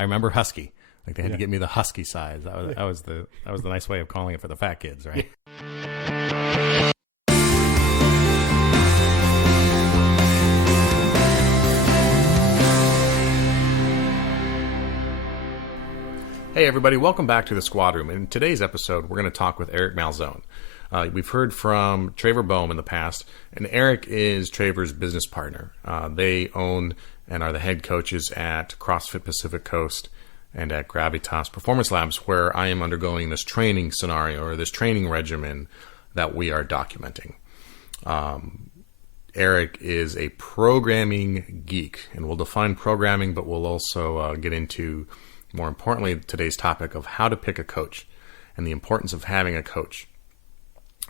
I remember husky. Like they had to get me the husky size. That was the nice way of calling it for the fat kids, right? Hey everybody, welcome back to the Squad Room. In today's episode, we're going to talk with Eric Malzone. We've heard from Traver Boehm in the past, and Eric is Traver's business partner. They own and are the head coaches at CrossFit Pacific Coast and at Gravitas Performance Labs, where I am undergoing this training scenario or this training regimen that we are documenting. Eric is a programming geek, and we'll define programming, but we'll also get into, more importantly, today's topic of how to pick a coach and the importance of having a coach.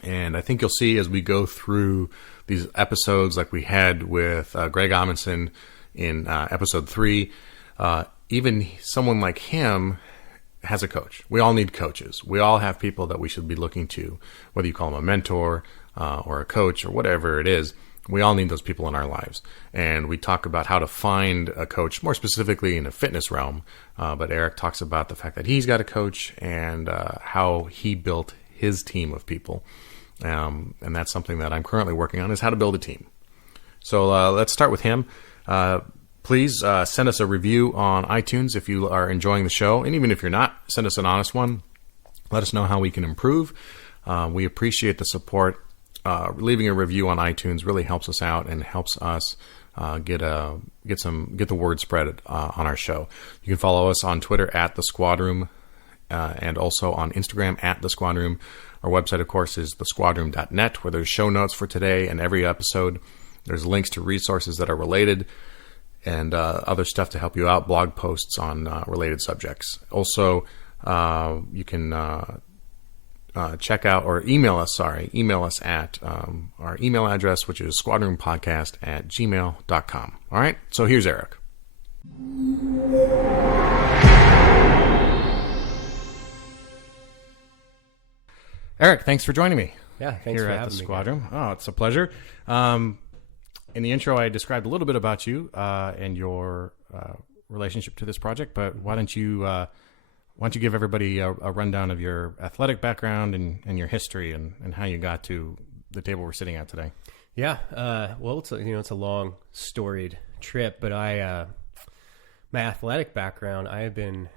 And I think you'll see as we go through these episodes like we had with Greg Amundson in episode 3, even someone like him has a coach. We all need coaches. We all have people that we should be looking to, whether you call them a mentor or a coach or whatever it is. We all need those people in our lives. And we talk about how to find a coach, more specifically in the fitness realm. But Eric talks about the fact that he's got a coach and how he built his team of people. And that's something that I'm currently working on, is how to build a team. So let's start with him. Please send us a review on iTunes if you are enjoying the show. And even if you're not, send us an honest one. Let us know how we can improve. We appreciate the support. Leaving a review on iTunes really helps us out and helps us get the word spread on our show. You can follow us on Twitter at The Squad Room and also on Instagram at The Squad Room. Our website, of course, is thesquadroom.net, where there's show notes for today and every episode. There's links to resources that are related and other stuff to help you out, blog posts on related subjects. Also, you can check out or email us at our email address, which is squadroompodcast@gmail.com. All right, so here's Eric. Eric, thanks for joining me. Yeah, thanks here for at having the me. Squad Room. Oh, it's a pleasure. In the intro, I described a little bit about you and your relationship to this project, but why don't you give everybody a rundown of your athletic background and your history and how you got to the table we're sitting at today? Yeah, well, it's a long, storied trip, but my athletic background, I have been,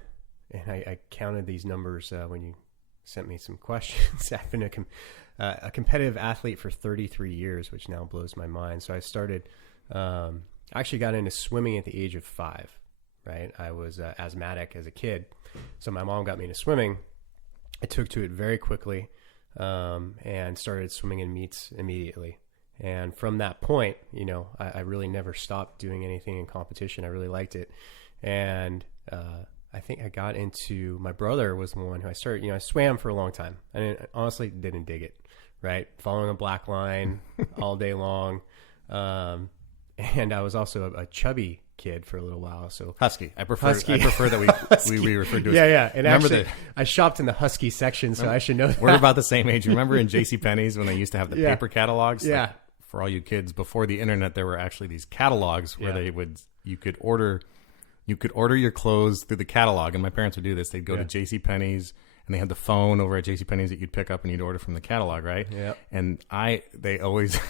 and I counted these numbers when you sent me some questions. I've been a competitive athlete for 33 years, which now blows my mind. So I started, I actually got into swimming at the age of 5, right? I was asthmatic as a kid. So my mom got me into swimming. I took to it very quickly and started swimming in meets immediately. And from that point, I really never stopped doing anything in competition. I really liked it. And I think I got into, my brother was the one who I started, I swam for a long time. I honestly didn't dig it, right? Following a black line all day long. And I was also a chubby kid for a little while. So husky. I prefer that we refer to it. Yeah. And actually, I shopped in the husky section, so I should know that. We're about the same age. Remember in JCPenney's when they used to have the paper catalogs? Yeah. Like, for all you kids, before the internet, there were actually these catalogs where you could order your clothes through the catalog, and my parents would do this. They'd go to JCPenney's, and they had the phone over at JCPenney's that you'd pick up and you'd order from the catalog, right? Yeah. And they always,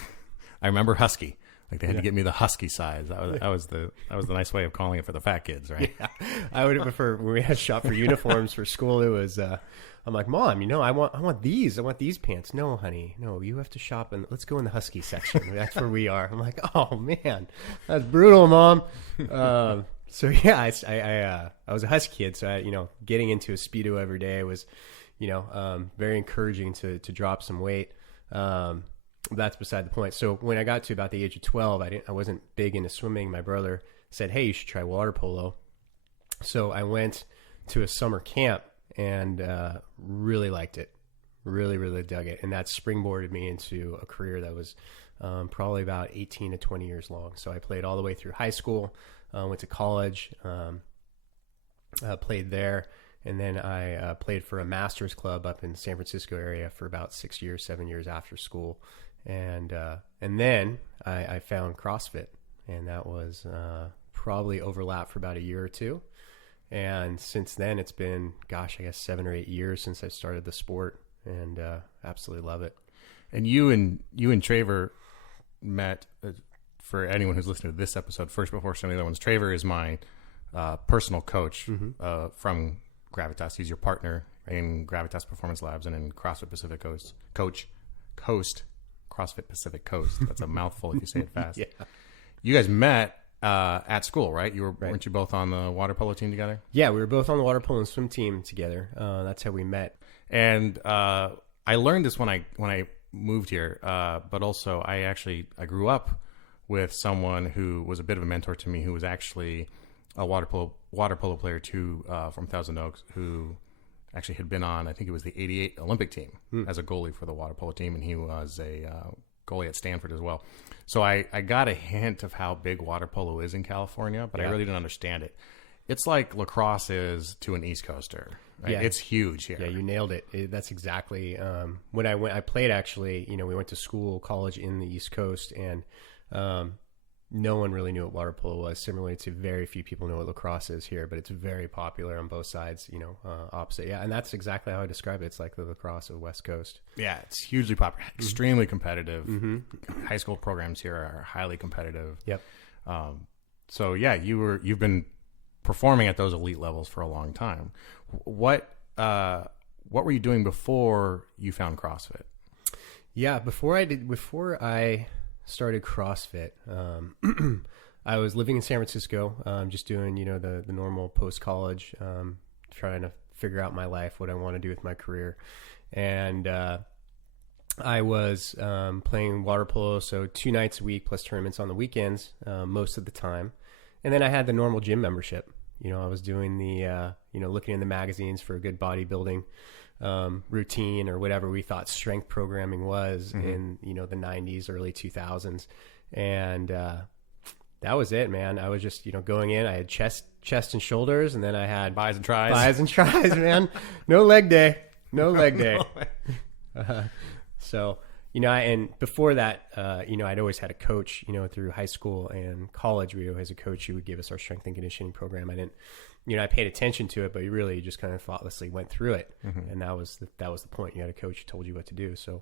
I remember husky. Like they had to get me the husky size. That was the nice way of calling it for the fat kids, right? Yeah. I would prefer when we had to shop for uniforms for school. It was I'm like, Mom, I want these. I want these pants. No, honey, no. You have to shop and let's go in the husky section. That's where we are. I'm like, oh man, that's brutal, Mom. So yeah, I was a husky kid. So getting into a Speedo every day was, very encouraging to drop some weight. That's beside the point. So when I got to about the age of 12, I wasn't big into swimming. My brother said, hey, you should try water polo. So I went to a summer camp and really liked it. Really, really dug it. And that springboarded me into a career that was probably about 18 to 20 years long. So I played all the way through high school, went to college, played there. And then I played for a master's club up in the San Francisco area for about 7 years after school. And then I found CrossFit, and that was probably overlapped for about a year or two. And since then, it's been, gosh, I guess 7 or 8 years since I started the sport, and absolutely love it. And you and Traver met, for anyone who's listening to this episode first before some of the other ones, Traver is my personal coach from Gravitas. He's your partner in Gravitas Performance Labs and in CrossFit Pacific Coast. CrossFit Pacific Coast. That's a mouthful if you say it fast. Yeah. You guys met at school, right? Weren't you both on the water polo team together? Yeah, we were both on the water polo and swim team together. That's how we met. And I learned this when I moved here, but also I grew up with someone who was a bit of a mentor to me, who was actually a water polo player too, from Thousand Oaks, who actually had been on, I think it was the '88 Olympic team as a goalie for the water polo team, and he was a goalie at Stanford as well. So I got a hint of how big water polo is in California, but I really didn't understand it. It's like lacrosse is to an East Coaster. Right? Yeah. It's huge here. Yeah, you nailed it. That's exactly when I played. Actually, we went to college in the East Coast, and no one really knew what water polo was. Similarly to very few people know what lacrosse is here, but it's very popular on both sides, opposite. Yeah, and that's exactly how I describe it. It's like the lacrosse of the West Coast. Yeah, it's hugely popular, extremely competitive. High school programs here are highly competitive. Yep. So yeah, you've been performing at those elite levels for a long time. What were you doing before you found CrossFit? Yeah, before I started CrossFit, I was living in San Francisco, just doing, the normal post-college, trying to figure out my life, what I want to do with my career. And I was playing water polo, so 2 nights a week plus tournaments on the weekends most of the time. And then I had the normal gym membership. I was doing the, looking in the magazines for a good bodybuilding routine or whatever we thought strength programming was in, the 90s, early 2000s. And that was it, man. I was just, going in. I had chest and shoulders, and then I had buys and tries, man. No leg day. So, and before that, I'd always had a coach, through high school and college. We always had a coach who would give us our strength and conditioning program. I didn't, I paid attention to it, but you really just kind of thoughtlessly went through it. And that was the point. You had a coach who told you what to do. So,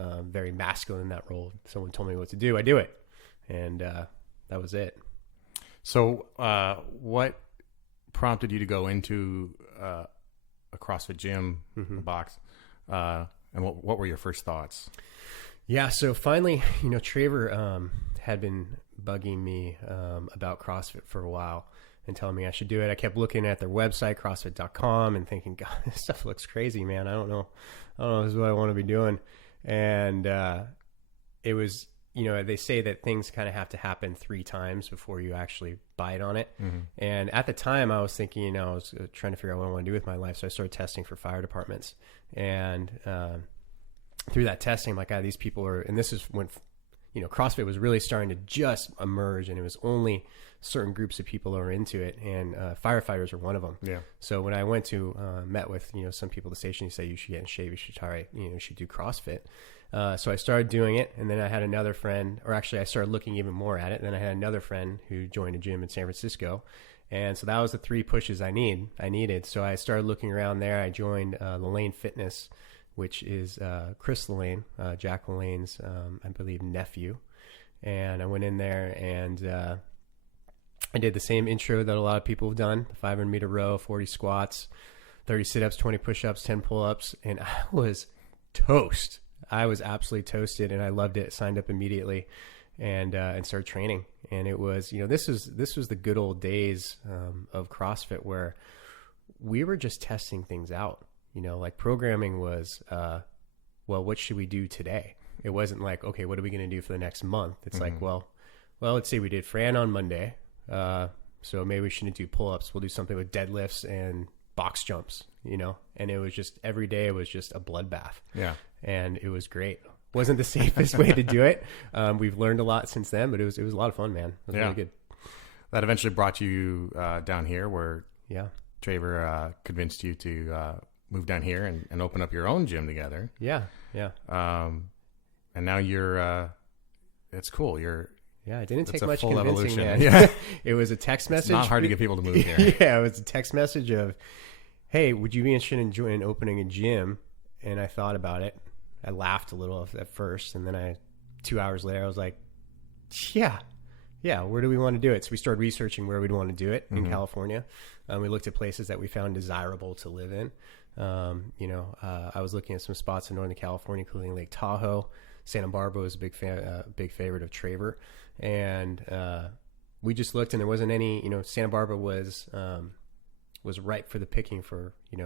very masculine in that role. Someone told me what to do, I do it. And that was it. So what prompted you to go into a CrossFit gym, a box? And what were your first thoughts? Yeah, so finally, Traver had been bugging me about CrossFit for a while and telling me I should do it. I kept looking at their website, CrossFit.com, and thinking, God, this stuff looks crazy, man. I don't know if this is what I want to be doing. And it was, they say that things kind of have to happen 3 times before you actually bite on it. And at the time, I was thinking, I was trying to figure out what I want to do with my life. So I started testing for fire departments. And through that testing, I'm like, these people are, and this is when, CrossFit was really starting to just emerge, and it was only certain groups of people that were into it, and firefighters are one of them. Yeah. So when I went to met with some people at the station, who say you should get in shape, you should try, you should do CrossFit. So I started doing it, and then I had another friend, or actually I started looking even more at it. And then I had another friend who joined a gym in San Francisco. And so that was the 3 pushes I needed. So I started looking around there. I joined Lane Fitness, which is Chris Lane, Jack Lane's, I believe, nephew. And I went in there, and I did the same intro that a lot of people have done: 500-meter row, 40 squats, 30 sit-ups, 20 push-ups, 10 pull-ups, and I was toast. I was absolutely toasted, and I loved it. Signed up immediately, and started training. And it was, this was the good old days of CrossFit, where we were just testing things out. Like programming was, well, what should we do today? It wasn't like, okay, what are we going to do for the next month? It's like, well, let's say we did Fran on Monday, so maybe we shouldn't do pull-ups. We'll do something with deadlifts and box jumps, and it was just, every day it was just a bloodbath. Yeah. And it was great. Wasn't the safest way to do it. We've learned a lot since then, but it was a lot of fun, man. It was really good. That eventually brought you down here, where Traver convinced you to move down here and open up your own gym together. Yeah. And now you're, it's cool. You're Yeah, it didn't That's take a much full convincing, evolution. man. Yeah. It was a text message. It's not hard to get people to move here. Yeah, it was a text message of, hey, would you be interested in joining opening a gym? And I thought about it. I laughed a little at first, and then 2 hours later, I was like, yeah, where do we want to do it? So we started researching where we'd want to do it in California. We looked at places that we found desirable to live in. I was looking at some spots in Northern California, including Lake Tahoe. Santa Barbara was a big favorite of Traver. And we just looked, and there wasn't any, Santa Barbara was ripe for the picking for, a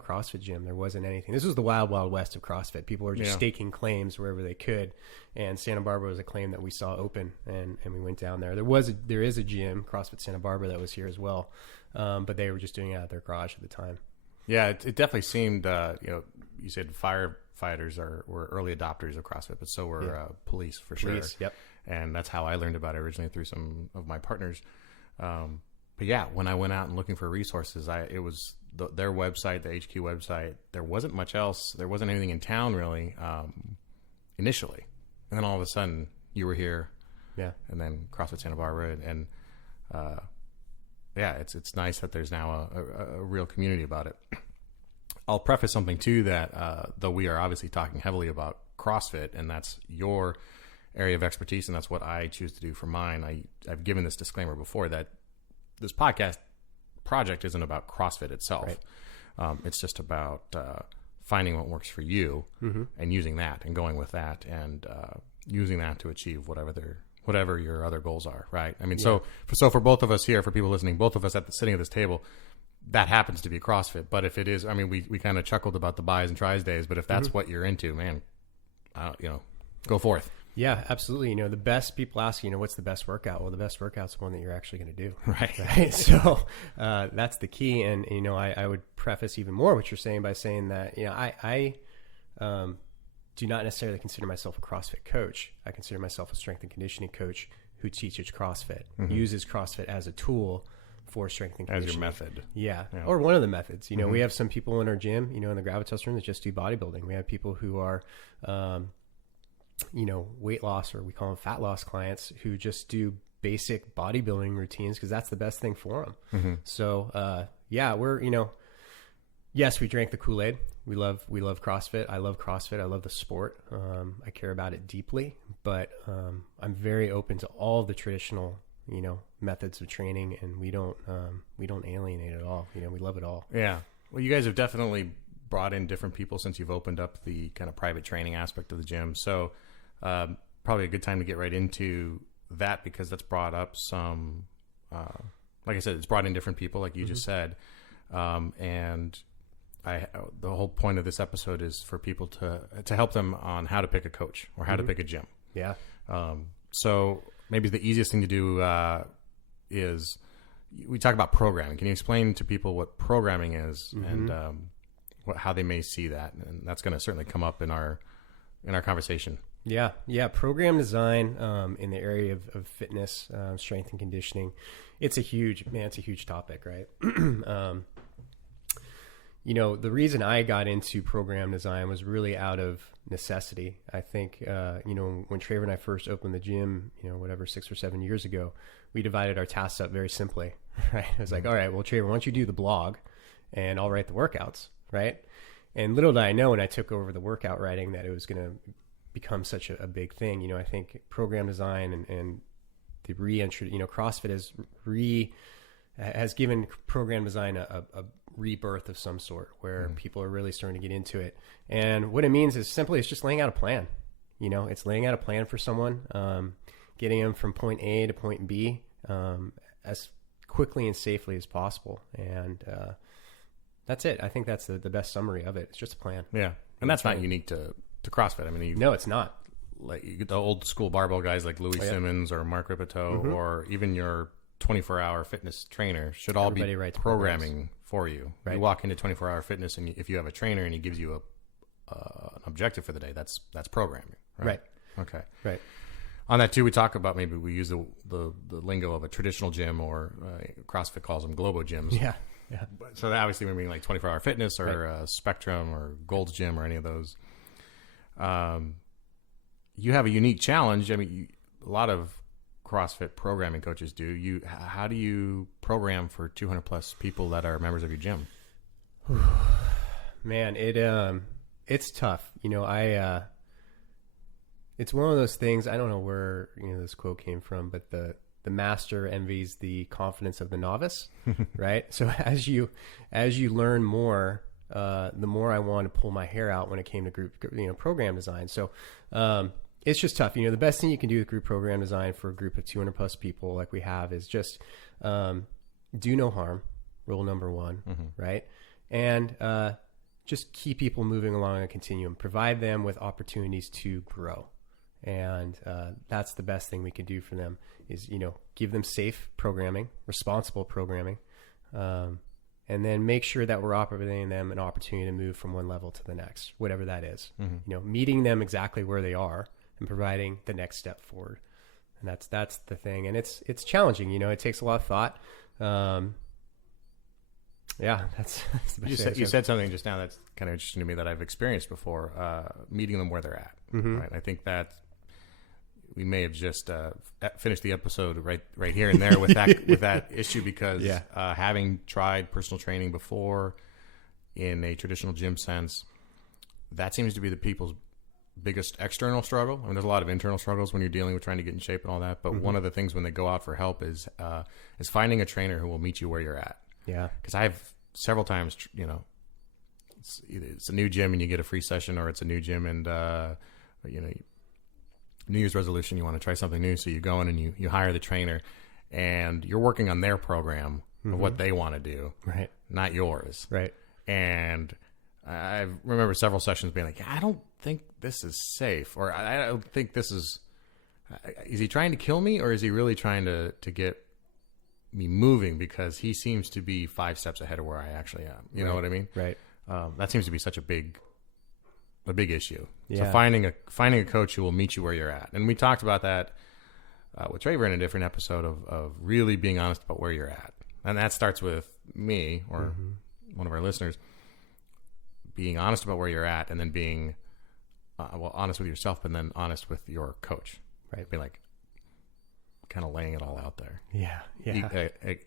CrossFit gym. There wasn't anything. This was the wild, wild west of CrossFit. People were just staking claims wherever they could. And Santa Barbara was a claim that we saw open, and we went down there. There is a gym, CrossFit Santa Barbara, that was here as well. But they were just doing it out of their garage at the time. Yeah, it definitely seemed, you said firefighters were early adopters of CrossFit, but so were police for sure. Yep. And that's how I learned about it originally, through some of my partners. But yeah, when I went out and looking for resources, it was their website, the HQ website. There wasn't much else. There wasn't anything in town really, initially. And then all of a sudden you were here. Yeah. And then CrossFit Santa Barbara. And it's nice that there's now a real community about it. I'll preface something too, that though we are obviously talking heavily about CrossFit, and that's your area of expertise, and that's what I choose to do for mine. I've given this disclaimer before that this podcast project isn't about CrossFit itself. Right. It's just about finding what works for you and using that and going with that and using that to achieve whatever your other goals are. Right. I mean, so for both of us here, for people listening, both of us sitting at this table, that happens to be CrossFit. But if it is, I mean, we kind of chuckled about the buys and tries days, but if that's what you're into, man, go forth. Yeah, absolutely. The best people ask, what's the best workout? Well, the best workout's the one that you're actually going to do. Right. So that's the key. And, I would preface even more what you're saying by saying that, I do not necessarily consider myself a CrossFit coach. I consider myself a strength and conditioning coach who teaches CrossFit, uses CrossFit as a tool for strength and conditioning. As your method. Yeah. Or one of the methods. We have some people in our gym, in the Gravitas room that just do bodybuilding. We have people who are, weight loss, or we call them fat loss clients, who just do basic bodybuilding routines because that's the best thing for them. So, we're, yes, we drank the Kool-Aid. We love CrossFit. I love CrossFit. I love the sport. I care about it deeply, but I'm very open to all the traditional, methods of training, and we don't alienate it at all. We love it all. Yeah. Well, you guys have definitely brought in different people since you've opened up the kind of private training aspect of the gym. So probably a good time to get right into that, because that's brought up some, like I said, it's brought in different people, like you just said. And the whole point of this episode is for people to help them on how to pick a coach or how to pick a gym. Yeah. So maybe the easiest thing to do is we talk about programming. Can you explain to people what programming is and how they may see that? And that's going to certainly come up in our conversation. Yeah. Program design in the area of fitness, strength and conditioning. It's a huge topic, right? The reason I got into program design was really out of necessity. I think, when Traver and I first opened the gym, 6 or 7 years ago, we divided our tasks up very simply, right? It was like, all right, well, Traver, why don't you do the blog and I'll write the workouts, right? And little did I know when I took over the workout writing that it was going to become such a big thing. I think program design and the re-entry, CrossFit has given program design a rebirth of some sort where people are really starting to get into it. And what it means is simply it's just laying out a plan. It's laying out a plan for someone, getting them from point A to point B as quickly and safely as possible. And that's it. I think that's the best summary of it. It's just a plan. Yeah. And that's not unique to CrossFit. I mean, no, it's not. Like the old school barbell guys like Louis Simmons or Mark Rippeteau or even your 24-hour fitness trainer should all be programming for you. Right. You walk into 24-hour fitness, and if you have a trainer and he gives you an objective for the day, that's programming. Right. Okay. Right. On that too, we talk about, maybe we use the lingo of a traditional gym, or CrossFit calls them Globo gyms. Yeah. So that obviously we're meaning like 24-hour fitness or Spectrum or Gold's Gym or any of those. You have a unique challenge. I mean, a lot of CrossFit programming coaches do. How do you program for 200 plus people that are members of your gym? Man, it's tough. It's one of those things. I don't know where this quote came from, but the master envies the confidence of the novice, right? So as you learn more, the more I want to pull my hair out when it came to group, program design. So it's just tough. The best thing you can do with group program design for a group of 200 plus people like we have is just do no harm. Rule number one, right? And just keep people moving along a continuum. Provide them with opportunities to grow. And that's the best thing we can do for them is, give them safe programming, responsible programming, and then make sure that we're offering them an opportunity to move from one level to the next, whatever that is. Meeting them exactly where they are and providing the next step forward. And that's the thing. And it's challenging. It takes a lot of thought. Yeah, that's the best you said something just now that's kind of interesting to me that I've experienced before, meeting them where they're at. Right? I think that we may have just finished the episode right here and there with that issue because having tried personal training before in a traditional gym sense, that seems to be the people's biggest external struggle. I mean, there's a lot of internal struggles when you're dealing with trying to get in shape and all that, but one of the things when they go out for help is finding a trainer who will meet you where you're at. Yeah, because I've several times, it's a new gym and you get a free session, or it's a new gym and New Year's resolution, you want to try something new, so you go in and you hire the trainer, and you're working on their program of what they want to do, right? Not yours, right? And I remember several sessions being like, I don't think this is safe, or I don't think this is. Is he trying to kill me, or is he really trying to get me moving, because he seems to be 5 steps ahead of where I actually am. You know what I mean? Right. That seems to be such a big issue. Yeah. So finding a coach who will meet you where you're at. And we talked about that with Traver in a different episode of really being honest about where you're at. And that starts with me or one of our listeners being honest about where you're at, and then being honest with yourself, but then honest with your coach. Right. Be like, kind of laying it all out there. Yeah.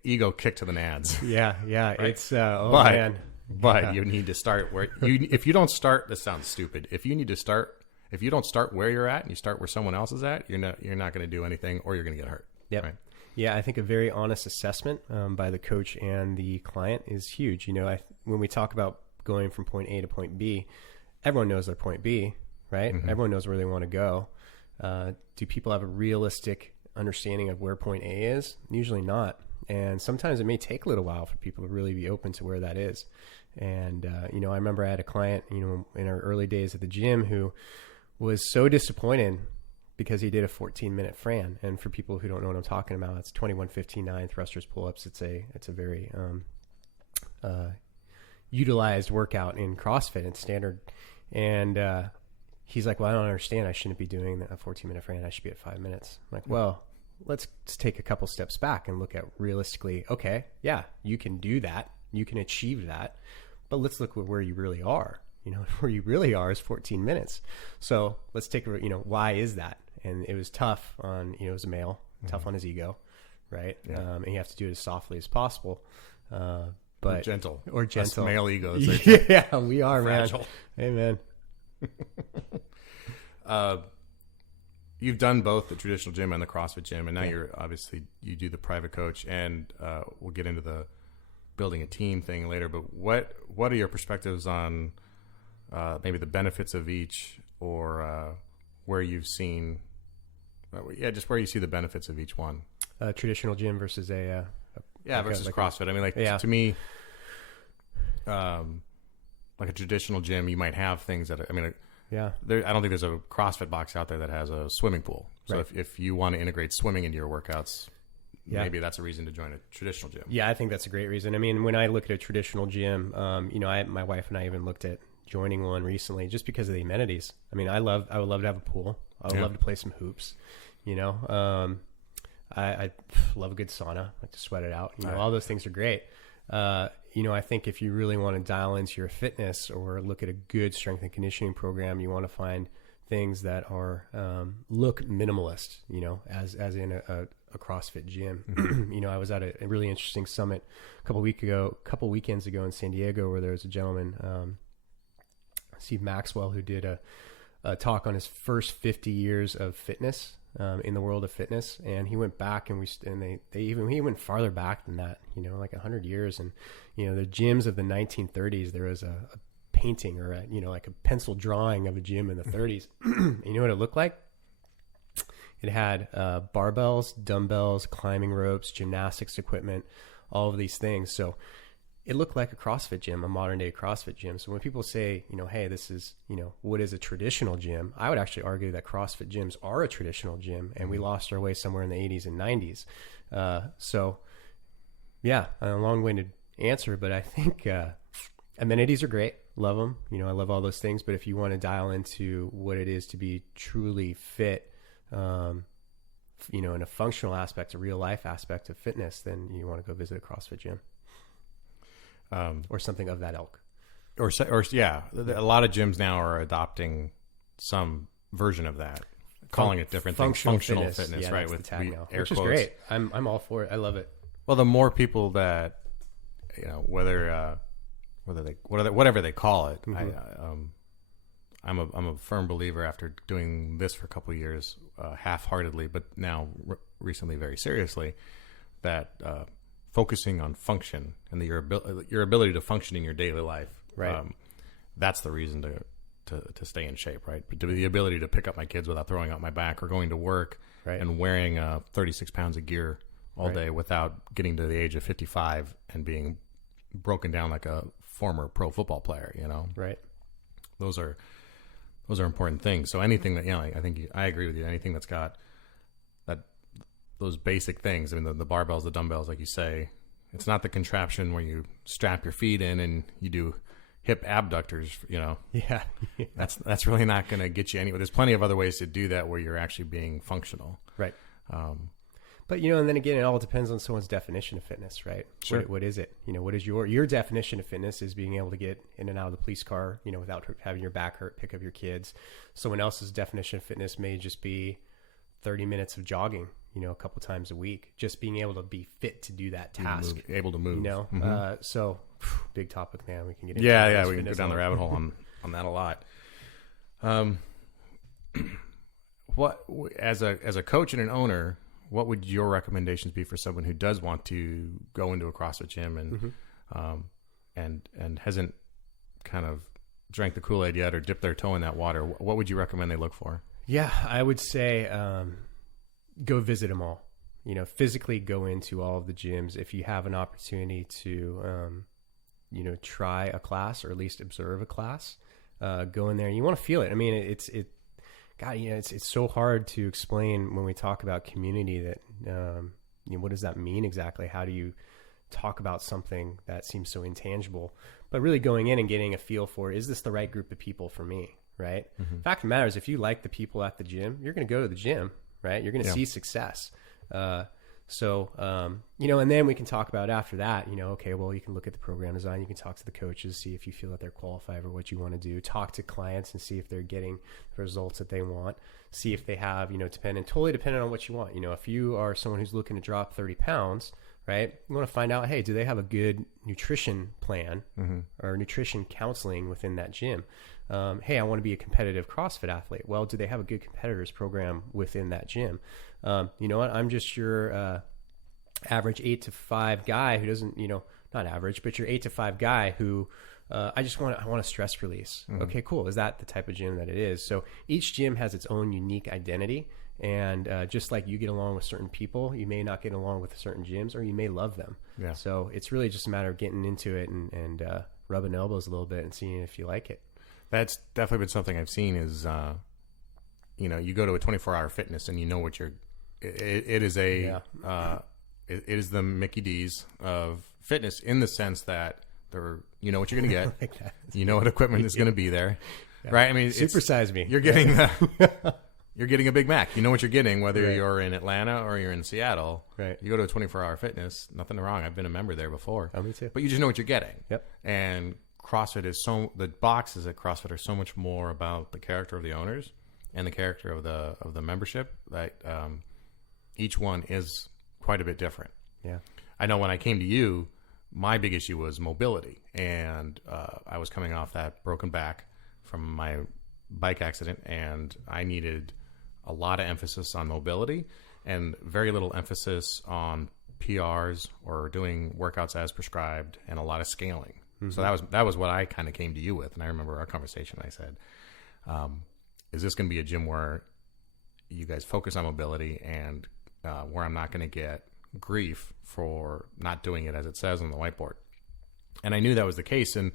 Ego kick to the nads. Yeah. Right? It's man. But you need to start where if you don't start, this sounds stupid. If you don't start where you're at and you start where someone else is at, you're not going to do anything, or you're going to get hurt. Yep. Right? Yeah. I think a very honest assessment by the coach and the client is huge. When we talk about going from point A to point B, everyone knows their point B, right? Everyone knows where they want to go. Do people have a realistic understanding of where point A is? Usually not. And sometimes it may take a little while for people to really be open to where that is. And, I remember I had a client, in our early days at the gym who was so disappointed because he did a 14-minute Fran. And for people who don't know what I'm talking about, it's 21-15-9 thrusters, pull-ups. It's a very utilized workout in CrossFit and standard. And he's like, well, I don't understand. I shouldn't be doing a 14-minute Fran. I should be at 5 minutes. I'm like, well, let's take a couple steps back and look at realistically, okay, yeah, you can do that. You can achieve that. But let's look at where you really are. Where you really are is 14 minutes. So let's take, why is that? And it was tough on, as a male, tough on his ego, right? Yeah. And you have to do it as softly as possible. But or gentle. Us male egos. Yeah, we are, fragile. Man. Amen. You've done both the traditional gym and the CrossFit gym, and now you do the private coach, and we'll get into the building a team thing later. But what are your perspectives on maybe the benefits of each, or where you've seen, just where you see the benefits of each one? Traditional gym versus versus CrossFit. I mean, to me, like a traditional gym, you might have things that I don't think there's a CrossFit box out there that has a swimming pool. So if you want to integrate swimming into your workouts, maybe that's a reason to join a traditional gym. Yeah, I think that's a great reason. I mean, when I look at a traditional gym, my wife and I even looked at joining one recently just because of the amenities. I mean, I would love to have a pool. I would love to play some hoops. I love a good sauna. I like to sweat it out. All those things are great. I think if you really want to dial into your fitness or look at a good strength and conditioning program, you want to find things that are look minimalist, as in a CrossFit gym. I was at a really interesting summit a couple weekends ago in San Diego, where there was a gentleman, Steve Maxwell, who did a talk on his first 50 years of fitness in the world of fitness, and he went back and he went farther back than that, like 100 years. And the gyms of the 1930s, there was a painting or like a pencil drawing of a gym in the 30s. You know what it looked like? It had barbells, dumbbells, climbing ropes, gymnastics equipment, all of these things. So it looked like a CrossFit gym, a modern day CrossFit gym. So when people say, hey, this is, what is a traditional gym? I would actually argue that CrossFit gyms are a traditional gym, and we lost our way somewhere in the 80s and 90s. So yeah, a long-winded answer, but I think amenities are great. Love them. I love all those things. But if you want to dial into what it is to be truly fit, in a functional aspect, a real life aspect of fitness, then you want to go visit a CrossFit gym. Or something of that ilk. Or yeah, a lot of gyms now are adopting some version of that, calling it different things. Functional fitness, yeah, right? With the tag now, air which is quotes. Great. I'm all for it. I love it. Well, the more people that whatever they call it, I'm a firm believer, after doing this for a couple of years, half-heartedly, but now recently very seriously, that focusing on function and your ability to function in your daily life, right? That's the reason to stay in shape, right? But the ability to pick up my kids without throwing out my back, or going to work and wearing 36 pounds of gear all day without getting to the age of 55 and being broken down like a former pro football player, Right. Those are important things. So anything that, I think I agree with you. Anything that's got those basic things. I mean, the barbells, the dumbbells, like you say, it's not the contraption where you strap your feet in and you do hip abductors, Yeah. That's really not going to get you anywhere. There's plenty of other ways to do that where you're actually being functional. Right. But, and then again, it all depends on someone's definition of fitness, right? Sure. What is it? What is your definition of fitness is being able to get in and out of the police car, without having your back hurt, pick up your kids. Someone else's definition of fitness may just be 30 minutes of jogging, a couple times a week, just being able to be fit to do that task. Able to move. So big topic, man. We can get into Yeah, we can go down the rabbit hole on that a lot. What, as a coach and an owner, what would your recommendations be for someone who does want to go into a CrossFit gym and hasn't kind of drank the Kool-Aid yet or dipped their toe in that water? What would you recommend they look for? Yeah, I would say go visit them all. Physically go into all of the gyms. If you have an opportunity to, try a class or at least observe a class, go in there. You want to feel it. I mean, it's so hard to explain when we talk about community that, what does that mean exactly? How do you talk about something that seems so intangible? But really going in and getting a feel for, is this the right group of people for me? Right. Fact of the matter is, if you like the people at the gym, you're going to go to the gym, right? You're going to see success. And then we can talk about after that, okay, well, you can look at the program design. You can talk to the coaches, see if you feel that they're qualified for what you want to do. Talk to clients and see if they're getting the results that they want. See if they have, totally dependent on what you want. If you are someone who's looking to drop 30 pounds, right? You want to find out, hey, do they have a good nutrition plan or nutrition counseling within that gym? Hey, I want to be a competitive CrossFit athlete. Well, do they have a good competitors program within that gym? You know what? I'm just your average 8 to 5 guy who doesn't, not average, but your 8 to 5 guy who I want a stress release. Okay, cool. Is that the type of gym that it is? So each gym has its own unique identity. And just like you get along with certain people, you may not get along with certain gyms, or you may love them. Yeah. So it's really just a matter of getting into it and rubbing elbows a little bit and seeing if you like it. That's definitely been something I've seen is, you go to a 24-hour fitness and you know what it is it is the Mickey D's of fitness, in the sense that you know what you're going to get. Like you know what equipment is going to be there. Yeah. Right. I mean, supersize me. You're getting you're getting a Big Mac. You know what you're getting, whether you're in Atlanta or you're in Seattle. Right. You go to a 24-hour fitness, nothing wrong. I've been a member there before. Oh, me too. But you just know what you're getting. Yep. And CrossFit is the boxes at CrossFit are so much more about the character of the owners and the character of the membership, that each one is quite a bit different. Yeah. I know when I came to you, my big issue was mobility, and I was coming off that broken back from my bike accident, and I needed a lot of emphasis on mobility and very little emphasis on PRs or doing workouts as prescribed, and a lot of scaling. Mm-hmm. So that was what I kind of came to you with. And I remember our conversation. I said, is this going to be a gym where you guys focus on mobility, and where I'm not going to get grief for not doing it as it says on the whiteboard? And I knew that was the case. And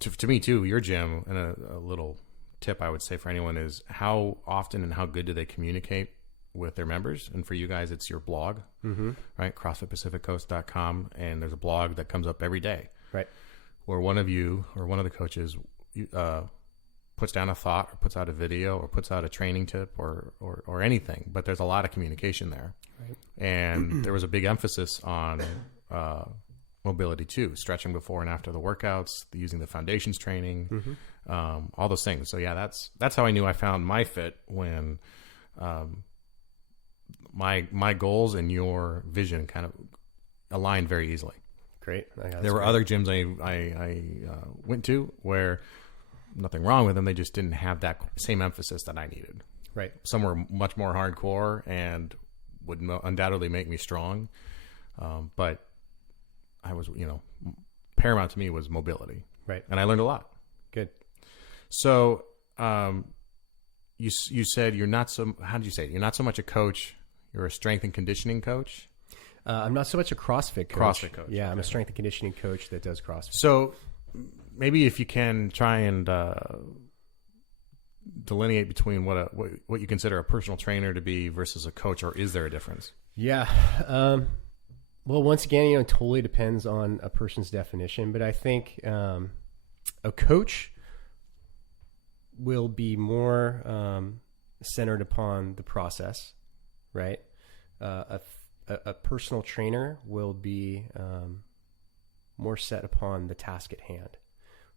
to me too, your gym, and a little tip I would say for anyone is, how often and how good do they communicate with their members? And for you guys, it's your blog, right? CrossFitPacificCoast.com. And there's a blog that comes up every day, right, where one of you or one of the coaches puts down a thought, or puts out a video, or puts out a training tip, or anything. But there's a lot of communication there. Right. And there was a big emphasis on mobility too, stretching before and after the workouts, using the foundations training, all those things. So yeah, that's how I knew I found my fit, when my goals and your vision kind of aligned very easily. Great. There were other gyms I went to where, nothing wrong with them, they just didn't have that same emphasis that I needed. Right. Some were much more hardcore and would undoubtedly make me strong, but I was, paramount to me was mobility. Right. And I learned a lot. Good. So you said you're not so, how did you say it? You're not so much a coach, you're a strength and conditioning coach? I'm not so much a CrossFit coach. CrossFit coach. Yeah, I'm a strength and conditioning coach that does CrossFit. So maybe if you can try and delineate between what you consider a personal trainer to be versus a coach, or is there a difference? Yeah. Well, once again, it totally depends on a person's definition, but I think a coach will be more centered upon the process, right? A personal trainer will be more set upon the task at hand.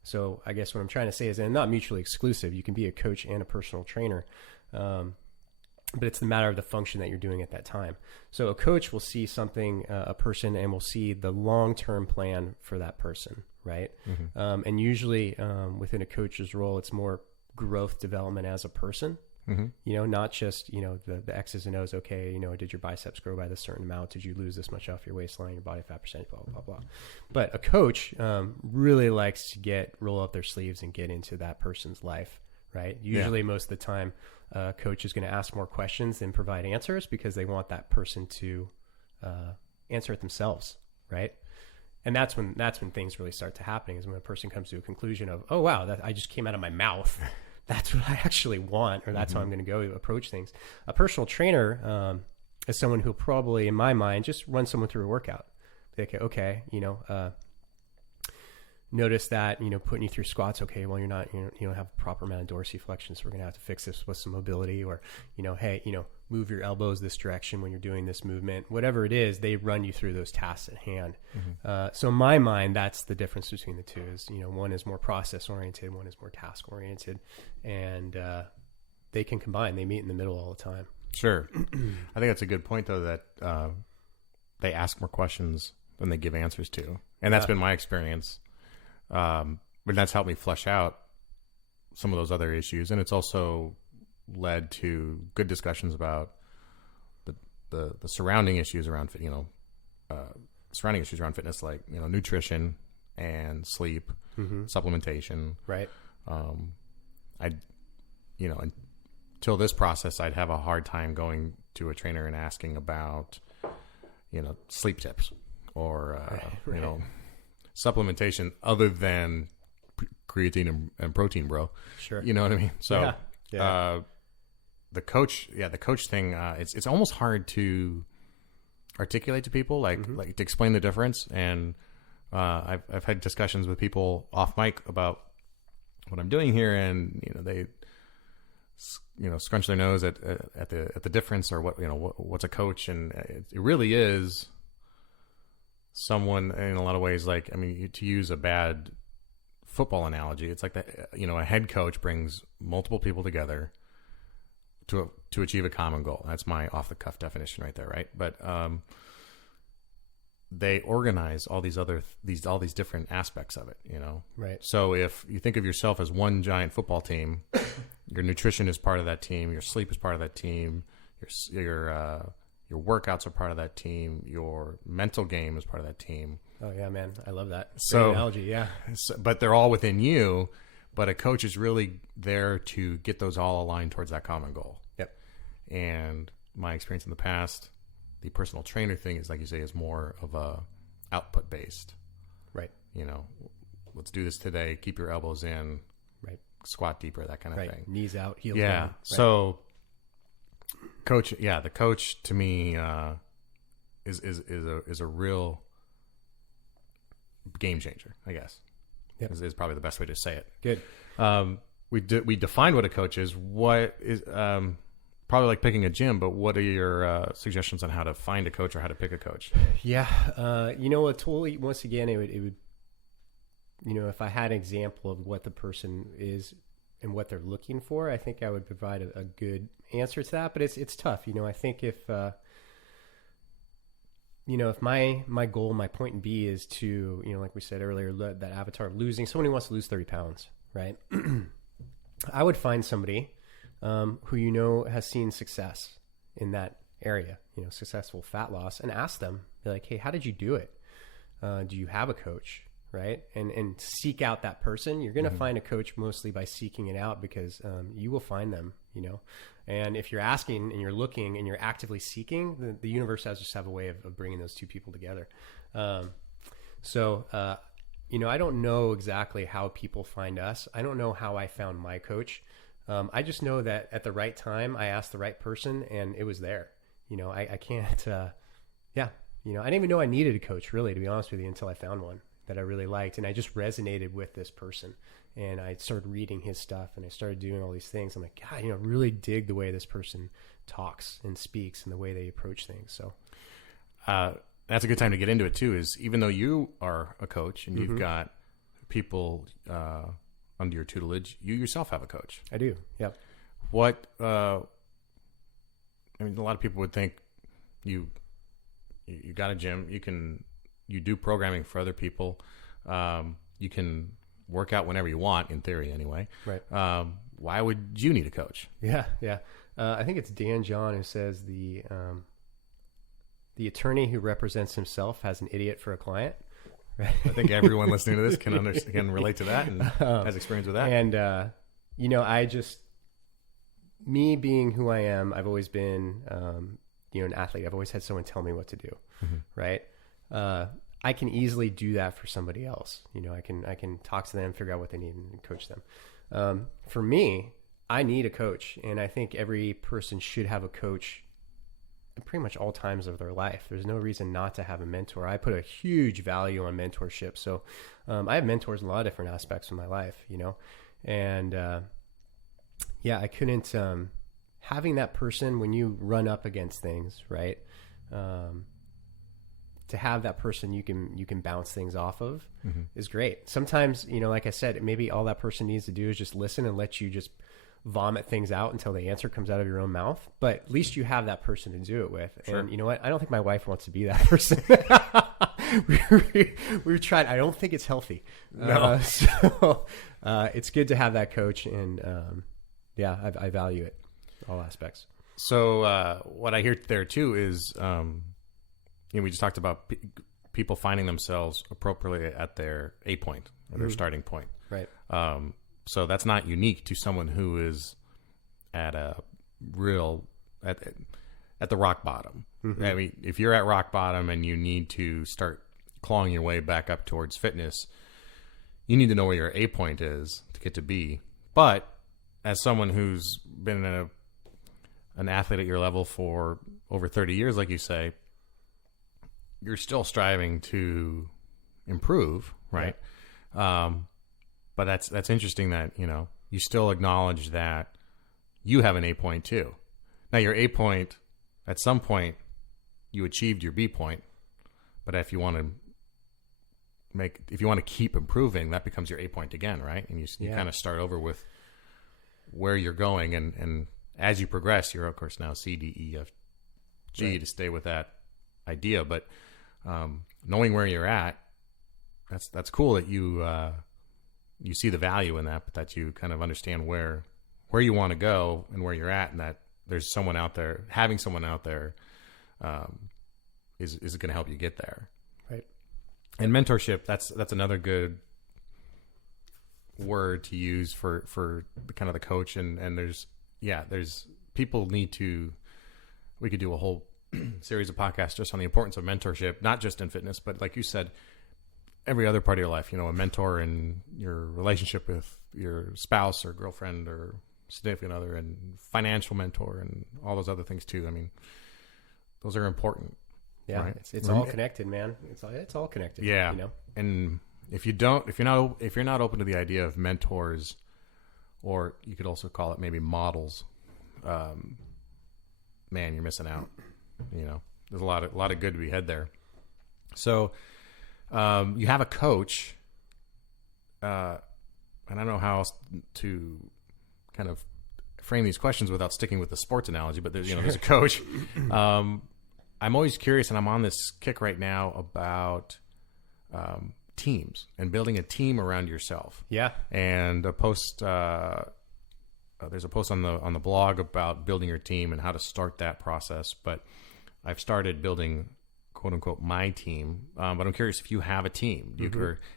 So I guess what I'm trying to say is, and not mutually exclusive, you can be a coach and a personal trainer, but it's the matter of the function that you're doing at that time. So a coach will see something, a person, and will see the long-term plan for that person, right? Mm-hmm. And usually within a coach's role, it's more growth development as a person. Mm-hmm. Not just, the X's and O's. Okay, did your biceps grow by this certain amount? Did you lose this much off your waistline, your body fat percentage, blah, blah, blah. But a coach really likes to roll up their sleeves and get into that person's life, right? Usually most of the time, a coach is going to ask more questions than provide answers, because they want that person to answer it themselves, right? And that's when things really start to happen, is when a person comes to a conclusion of, oh, wow, that I just came out of my mouth. That's what I actually want, or that's how I'm going to go approach things. A personal trainer is someone who probably, in my mind, just run someone through a workout. Okay, notice that, putting you through squats. Okay, well, you're not, you don't have a proper amount of dorsiflexion, so we're going to have to fix this with some mobility. Or, hey, move your elbows this direction when you're doing this movement. Whatever it is, they run you through those tasks at hand. Mm-hmm. So in my mind, that's the difference between the two. Is one is more process oriented, one is more task oriented, and they can combine. They meet in the middle all the time. Sure. I think that's a good point, though, that they ask more questions than they give answers to, and that's been my experience. But that's helped me flesh out some of those other issues, and it's also led to good discussions about the surrounding issues around surrounding issues around fitness, like nutrition and sleep, supplementation. Right. Until this process, I'd have a hard time going to a trainer and asking about sleep tips or right. Supplementation other than creatine and protein, bro. Sure. You know what I mean? So, yeah. The coach thing, it's almost hard to articulate to people, like to explain the difference. And I've had discussions with people off mic about what I'm doing here, and they scrunch their nose at the difference, or what's a coach, and it really is someone in a lot of ways, like, to use a bad football analogy, it's like that, a head coach brings multiple people together to achieve a common goal. That's my off the cuff definition right there, right? But they organize all these different aspects of it, you know? Right. So if you think of yourself as one giant football team, your nutrition is part of that team, your sleep is part of that team, your workouts are part of that team, your mental game is part of that team. Oh yeah, man. I love that. So, great analogy. Yeah. But they're all within you, but a coach is really there to get those all aligned towards that common goal. Yep. And my experience in the past, the personal trainer thing is, like you say, is more of a output based. Right. You know, let's do this today. Keep your elbows in. Right. Squat deeper, that kind of right. thing. Knees out, heels yeah. down. Right. So, the coach to me is a real game changer, I guess. Yep. Is probably the best way to say it. Good. We defined what a coach is. What is probably like picking a gym, but what are your suggestions on how to find a coach or how to pick a coach? Yeah. You know what? Totally. Once again, it would, you know, if I had an example of what the person is and what they're looking for, I think I would provide a good answer to that. But it's tough. You know, I think if you know, if my goal, my point in B is to, you know, like we said earlier, that avatar of losing, someone who wants to lose 30 pounds, right? I would find somebody who, you know, has seen success in that area, you know, successful fat loss, and ask them, be like, hey, how did you do it? Do you have a coach? Right. And seek out that person. You're going to find a coach mostly by seeking it out, because you will find them, you know. And if you're asking and you're looking and you're actively seeking, the universe has just have a way of bringing those two people together. You know, I don't know exactly how people find us. I don't know how I found my coach. I just know that at the right time, I asked the right person and it was there. You know, I can't, you know, I didn't even know I needed a coach, really, to be honest with you, until I found one that I really liked. And I just resonated with this person. And I started reading his stuff and I started doing all these things. I'm like, God, you know, really dig the way this person talks and speaks and the way they approach things. So that's a good time to get into it too, is even though you are a coach and you've got people under your tutelage, you yourself have a coach. I do. Yep. What, I mean, a lot of people would think you got a gym, you do programming for other people. You can work out whenever you want, in theory anyway. Right. Why would you need a coach? Yeah. Yeah. I think it's Dan John who says the attorney who represents himself has an idiot for a client. Right? I think everyone listening to this can relate to that and has experience with that. And, you know, me being who I am, I've always been, you know, an athlete. I've always had someone tell me what to do. Right. I can easily do that for somebody else. You know, I can talk to them, figure out what they need, and coach them. For me, I need a coach, and I think every person should have a coach at pretty much all times of their life. There's no reason not to have a mentor. I put a huge value on mentorship. So I have mentors in a lot of different aspects of my life, you know, and I couldn't having that person when you run up against things, right? To have that person you can bounce things off of is great. Sometimes, you know, like I said, maybe all that person needs to do is just listen and let you just vomit things out until the answer comes out of your own mouth. But at least you have that person to do it with. Sure. And you know what? I don't think my wife wants to be that person. We've tried. I don't think it's healthy. No. So it's good to have that coach. And I value it, all aspects. So what I hear there too is, you know, we just talked about people finding themselves appropriately at their A point or their starting point. Right. So that's not unique to someone who is at a real at the rock bottom. I mean, if you're at rock bottom and you need to start clawing your way back up towards fitness, you need to know where your A point is to get to B. But as someone who's been an athlete at your level for over 30 years, like you say, you're still striving to improve, right? But that's interesting that, you know, you still acknowledge that you have an A point too. Now your A point, at some point, you achieved your B point, but if you want to keep improving, that becomes your A point again, right? And you kind of start over with where you're going, and as you progress, you're of course now C, D, E, F, G Right. to stay with that idea. But knowing where you're at, that's cool that you see the value in that, but that you kind of understand where you want to go and where you're at, and that there's someone out there. Having someone out there is going to help you get there. Right. And mentorship, that's another good word to use for the kind of the coach. And there's people need to. We could do a whole series of podcasts just on the importance of mentorship, not just in fitness, but like you said, every other part of your life. A mentor in your relationship with your spouse or girlfriend or significant other, and financial mentor, and all those other things too. I mean, those are important. Yeah, right? it's all connected, man. It's all connected. Yeah, and if you're not open to the idea of mentors, or you could also call it maybe models, man, you're missing out. There's a lot of good to be had there. So you have a coach, and I don't know how else to kind of frame these questions without sticking with the sports analogy, but there's a coach. I'm always curious, and I'm on this kick right now about teams and building a team around yourself. Yeah. And a post, there's a post on the blog about building your team and how to start that process. But I've started building, quote unquote, my team. But I'm curious if you have a team,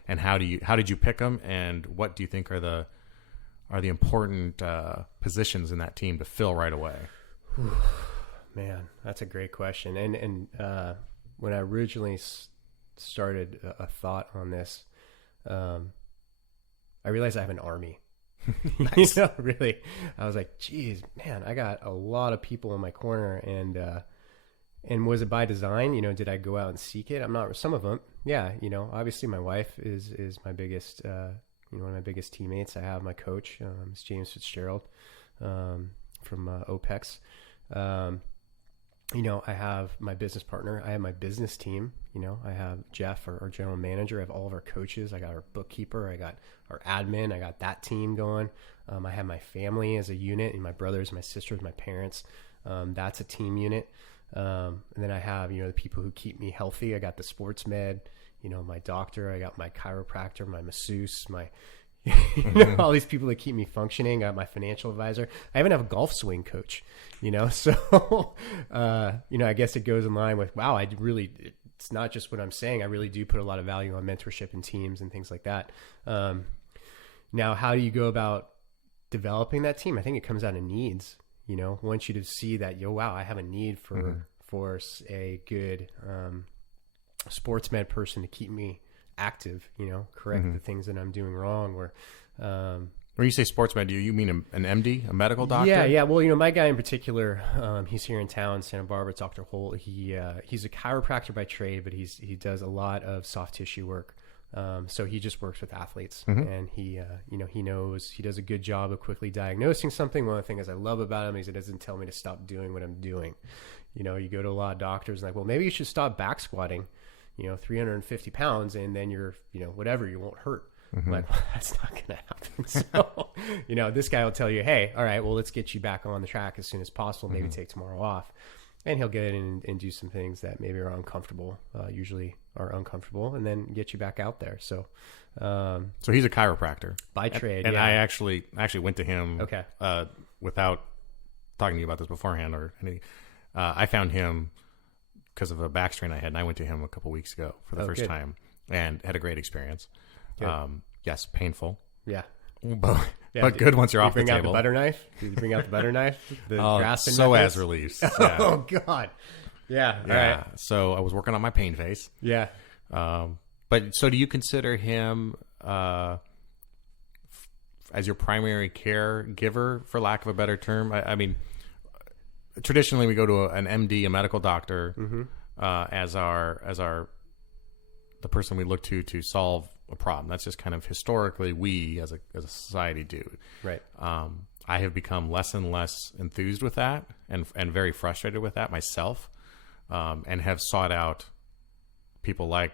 and how did you pick them, and what do you think are the important positions in that team to fill right away? Man, that's a great question. And when I originally started a thought on this, I realized I have an army. Nice. Really, I was like, geez, man, I got a lot of people in my corner, and was it by design? Did I go out and seek it? I'm not. Some of them, yeah. Obviously, my wife is my biggest, one of my biggest teammates. I have my coach, it's James Fitzgerald, from OPEX. I have my business partner. I have my business team. I have Jeff, our general manager. I have all of our coaches. I got our bookkeeper. I got our admin. I got that team going. I have my family as a unit, and my brothers, my sisters, my parents. That's a team unit. And then I have, the people who keep me healthy. I got the sports med, my doctor. I got my chiropractor, my masseuse, my all these people that keep me functioning. I got my financial advisor. I even have a golf swing coach, so, I guess it goes in line with, wow, it's not just what I'm saying. I really do put a lot of value on mentorship and teams and things like that. Now, how do you go about developing that team? I think it comes out of needs. I want you to see that, wow, I have a need for a good sports med person to keep me active, correct the things that I'm doing wrong. When you say sports med, do you mean an MD, a medical doctor? Yeah. Well, my guy in particular, he's here in town, Santa Barbara, Dr. Holt. He's a chiropractor by trade, but he does a lot of soft tissue work. So he just works with athletes, and he knows, he does a good job of quickly diagnosing something. One of the things I love about him is he doesn't tell me to stop doing what I'm doing. You go to a lot of doctors and like, well, maybe you should stop back squatting, 350 pounds, and then you're, whatever, you won't hurt. I'm like, well, that's not going to happen. So, this guy will tell you, hey, all right, well, let's get you back on the track as soon as possible. Maybe take tomorrow off. And he'll get in and do some things that maybe are uncomfortable, usually are uncomfortable, and then get you back out there. So he's a chiropractor by trade. And yeah. I actually went to him. Okay. Without talking to you about this beforehand or anything. I found him because of a back strain I had, and I went to him a couple weeks ago for the first time and had a great experience. Yes, painful. Yeah. But good once you're off the table. Bring out the butter knife? Did you bring out the butter knife? The grasping psoas reliefs. Yeah. Oh, God. Yeah. All right. So I was working on my pain face. Yeah. But so do you consider him as your primary caregiver, for lack of a better term? I mean, traditionally we go to an MD, a medical doctor, as the person we look to solve a problem. That's just kind of historically we as a society do. Right. I have become less and less enthused with that and very frustrated with that myself, and have sought out people like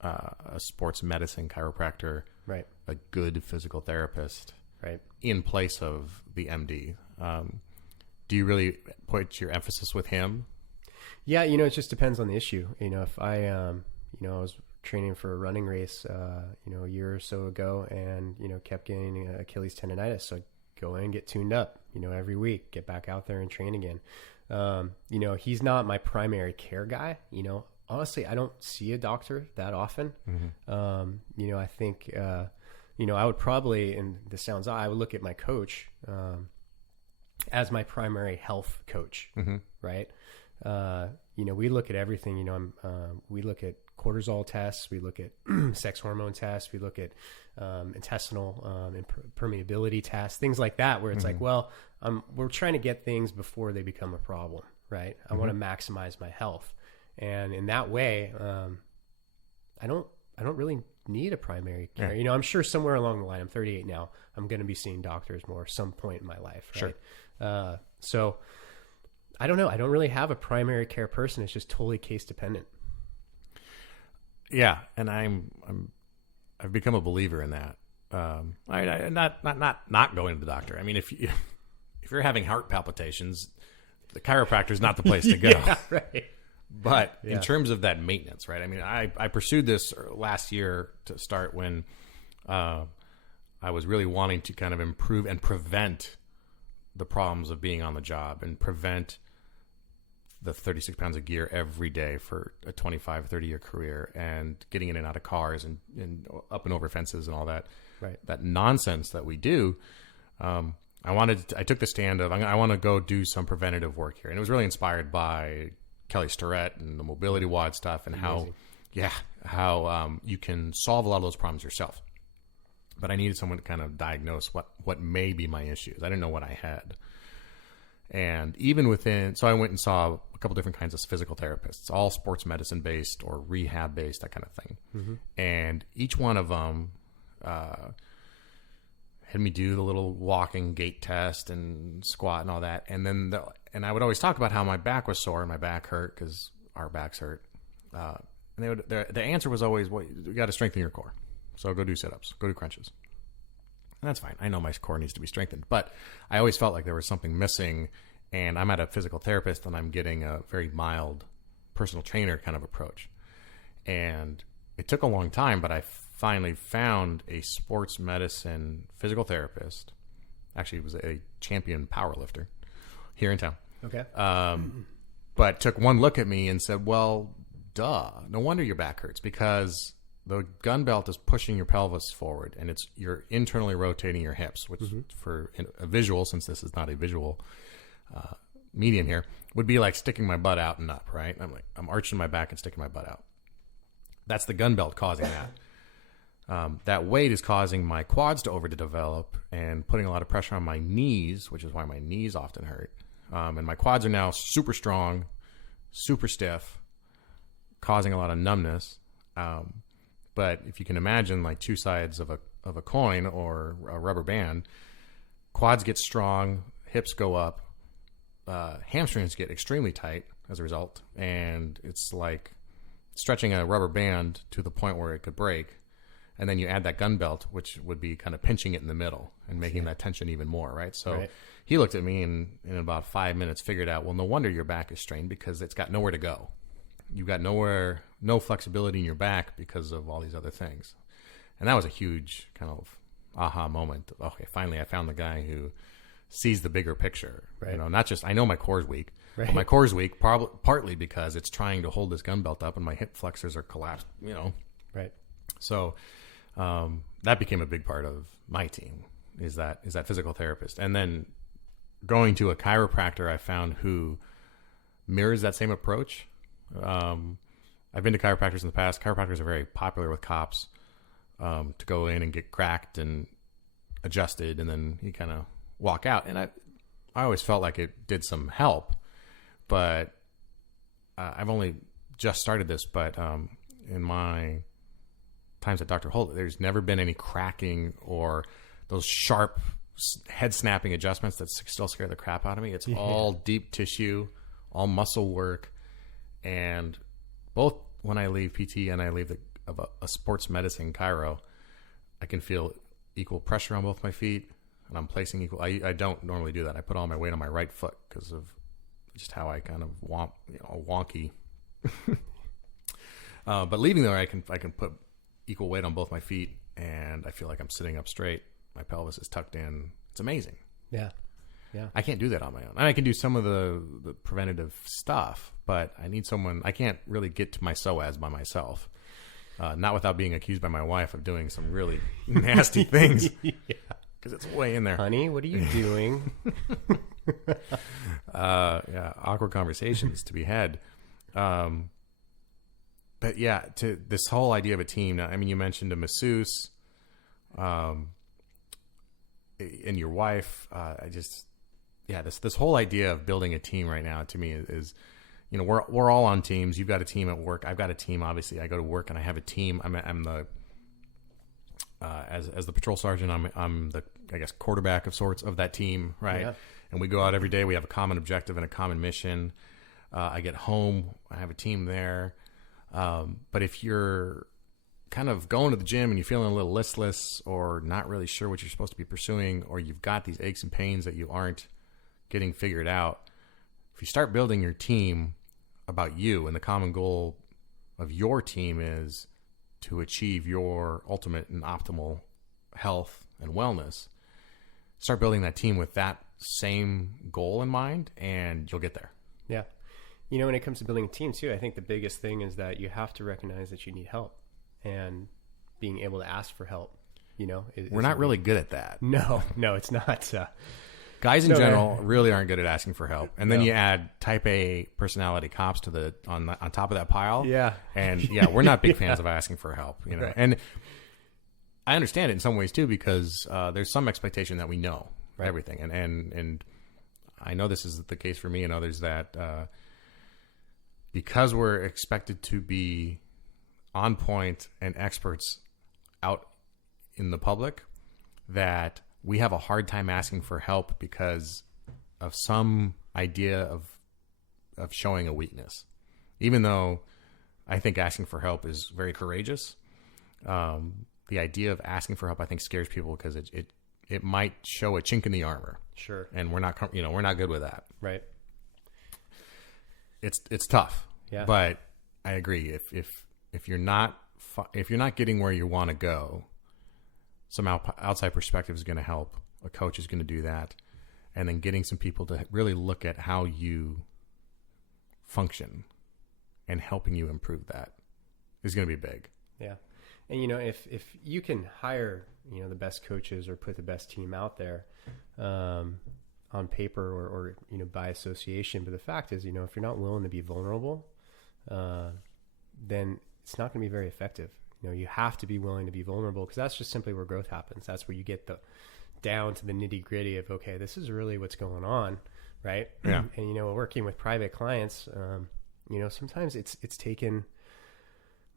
a sports medicine chiropractor, right, a good physical therapist, right, in place of the MD. do you really put your emphasis with him? Yeah, it just depends on the issue. If I, I was training for a running race, a year or so ago, and kept getting Achilles tendonitis, so I'd go in, get tuned up, every week, get back out there and train again. He's not my primary care guy. Honestly, I don't see a doctor that often. I think, I would probably, and this sounds odd, I would look at my coach as my primary health coach, right? We look at everything. We look at cortisol tests, we look at sex hormone tests, we look at intestinal and permeability tests, things like that, where it's like, well, we're trying to get things before they become a problem, right? I want to maximize my health, and in that way, I don't really need a primary care. I'm sure somewhere along the line, I'm 38 now, I'm going to be seeing doctors more some point in my life, right? Sure. So I don't know. I don't really have a primary care person. It's just totally case dependent. Yeah, and I've become a believer in that. Not going to the doctor. I mean, if you're having heart palpitations, the chiropractor is not the place to go. Yeah, right. But in terms of that maintenance, right? I mean, I pursued this last year to start when I was really wanting to kind of improve and prevent the problems of being on the job and prevent the 36 pounds of gear every day for a 25, 30-year career and getting in and out of cars and up and over fences and all that, right? That nonsense that we do. I took the stand of, I want to go do some preventative work here. And it was really inspired by Kelly Starrett and the mobility WOD stuff and Amazing. how you can solve a lot of those problems yourself. But I needed someone to kind of diagnose what may be my issues. I didn't know what I had. And even so I went and saw a couple different kinds of physical therapists, all sports medicine based or rehab based, that kind of thing. And each one of them had me do the little walking gait test and squat and all that. And then and I would always talk about how my back was sore and my back hurt because our backs hurt. And the answer was always, well, you got to strengthen your core. So go do sit-ups, go do crunches. And that's fine. I know my core needs to be strengthened, but I always felt like there was something missing, and I'm at a physical therapist and I'm getting a very mild personal trainer kind of approach. And it took a long time, but I finally found a sports medicine physical therapist. Actually, he was a champion powerlifter here in town. Okay. But took one look at me and said, well, duh, no wonder your back hurts, because the gun belt is pushing your pelvis forward, and you're internally rotating your hips, which for a visual, since this is not a visual medium here, would be like sticking my butt out and up, right? I'm arching my back and sticking my butt out. That's the gun belt causing that. That weight is causing my quads to overdevelop and putting a lot of pressure on my knees, which is why my knees often hurt. And my quads are now super strong, super stiff, causing a lot of numbness. But if you can imagine like two sides of a coin or a rubber band, quads get strong, hips go up, hamstrings get extremely tight as a result. And it's like stretching a rubber band to the point where it could break. And then you add that gun belt, which would be kind of pinching it in the middle and making that tension even more, right? So he looked at me and in about 5 minutes figured out, well, no wonder your back is strained, because it's got nowhere to go. You've got no flexibility in your back because of all these other things. And that was a huge kind of aha moment. Okay, finally I found the guy who sees the bigger picture. Right. Not just, I know my core's weak. Right. But my core's weak partly because it's trying to hold this gun belt up and my hip flexors are collapsed, Right. So that became a big part of my team, is that physical therapist. And then going to a chiropractor I found who mirrors that same approach. I've been to chiropractors in the past. Chiropractors are very popular with cops to go in and get cracked and adjusted, and then you kind of walk out. And I always felt like it did some help, but I've only just started this. But in my times at Dr. Holt, there's never been any cracking or those sharp head snapping adjustments that still scare the crap out of me. It's all deep tissue, all muscle work. And both when I leave PT and I leave a sports medicine chiro, I can feel equal pressure on both my feet. and I'm placing equal. I don't normally do that. I put all my weight on my right foot because of just how I kind of wonky. But leaving there, I can put equal weight on both my feet, and I feel like I'm sitting up straight. My pelvis is tucked in. It's amazing. Yeah. I can't do that on my own. And I can do some of the preventative stuff, but I need someone. I can't really get to my psoas by myself. Not without being accused by my wife of doing some really nasty things. Because it's way in there. Honey, what are you doing? Awkward conversations to be had. But yeah, to this whole idea of a team. Now, I mean, you mentioned a masseuse, and your wife. This whole idea of building a team right now to me is we're all on teams. You've got a team at work. I've got a team. Obviously, I go to work and I have a team. I'm the as the patrol sergeant. I'm the, I guess, quarterback of sorts of that team, right? Yeah. And we go out every day. We have a common objective and a common mission. I get home. I have a team there. But if you're kind of going to the gym and you're feeling a little listless or not really sure what you're supposed to be pursuing, or you've got these aches and pains that you aren't getting figured out, if you start building your team about you, and the common goal of your team is to achieve your ultimate and optimal health and wellness, start building that team with that same goal in mind, and you'll get there. Yeah. When it comes to building a team too, I think the biggest thing is that you have to recognize that you need help, and being able to ask for help. We're not really good at that. No, it's not. Guys in general really aren't good at asking for help, and then you add type A personality cops to on top of that pile. Yeah, and we're not big fans of asking for help. Right. And I understand it in some ways too, because there's some expectation that we know everything, and I know this is the case for me and others, that because we're expected to be on point and experts out in the public, that we have a hard time asking for help because of some idea of showing a weakness. Even though I think asking for help is very courageous, the idea of asking for help, I think, scares people because it might show a chink in the armor. Sure. And we're not good with that. Right. It's tough. Yeah. But I agree. If you're not getting where you want to go, some outside perspective is going to help. A coach is going to do that. And then getting some people to really look at how you function and helping you improve that is going to be big. Yeah. And, if you can hire, the best coaches or put the best team out there on paper or by association, but the fact is, if you're not willing to be vulnerable, then it's not going to be very effective. You have to be willing to be vulnerable, because that's just simply where growth happens. That's where you get down to the nitty gritty of, okay, this is really what's going on, right? Yeah. And working with private clients, sometimes it's taken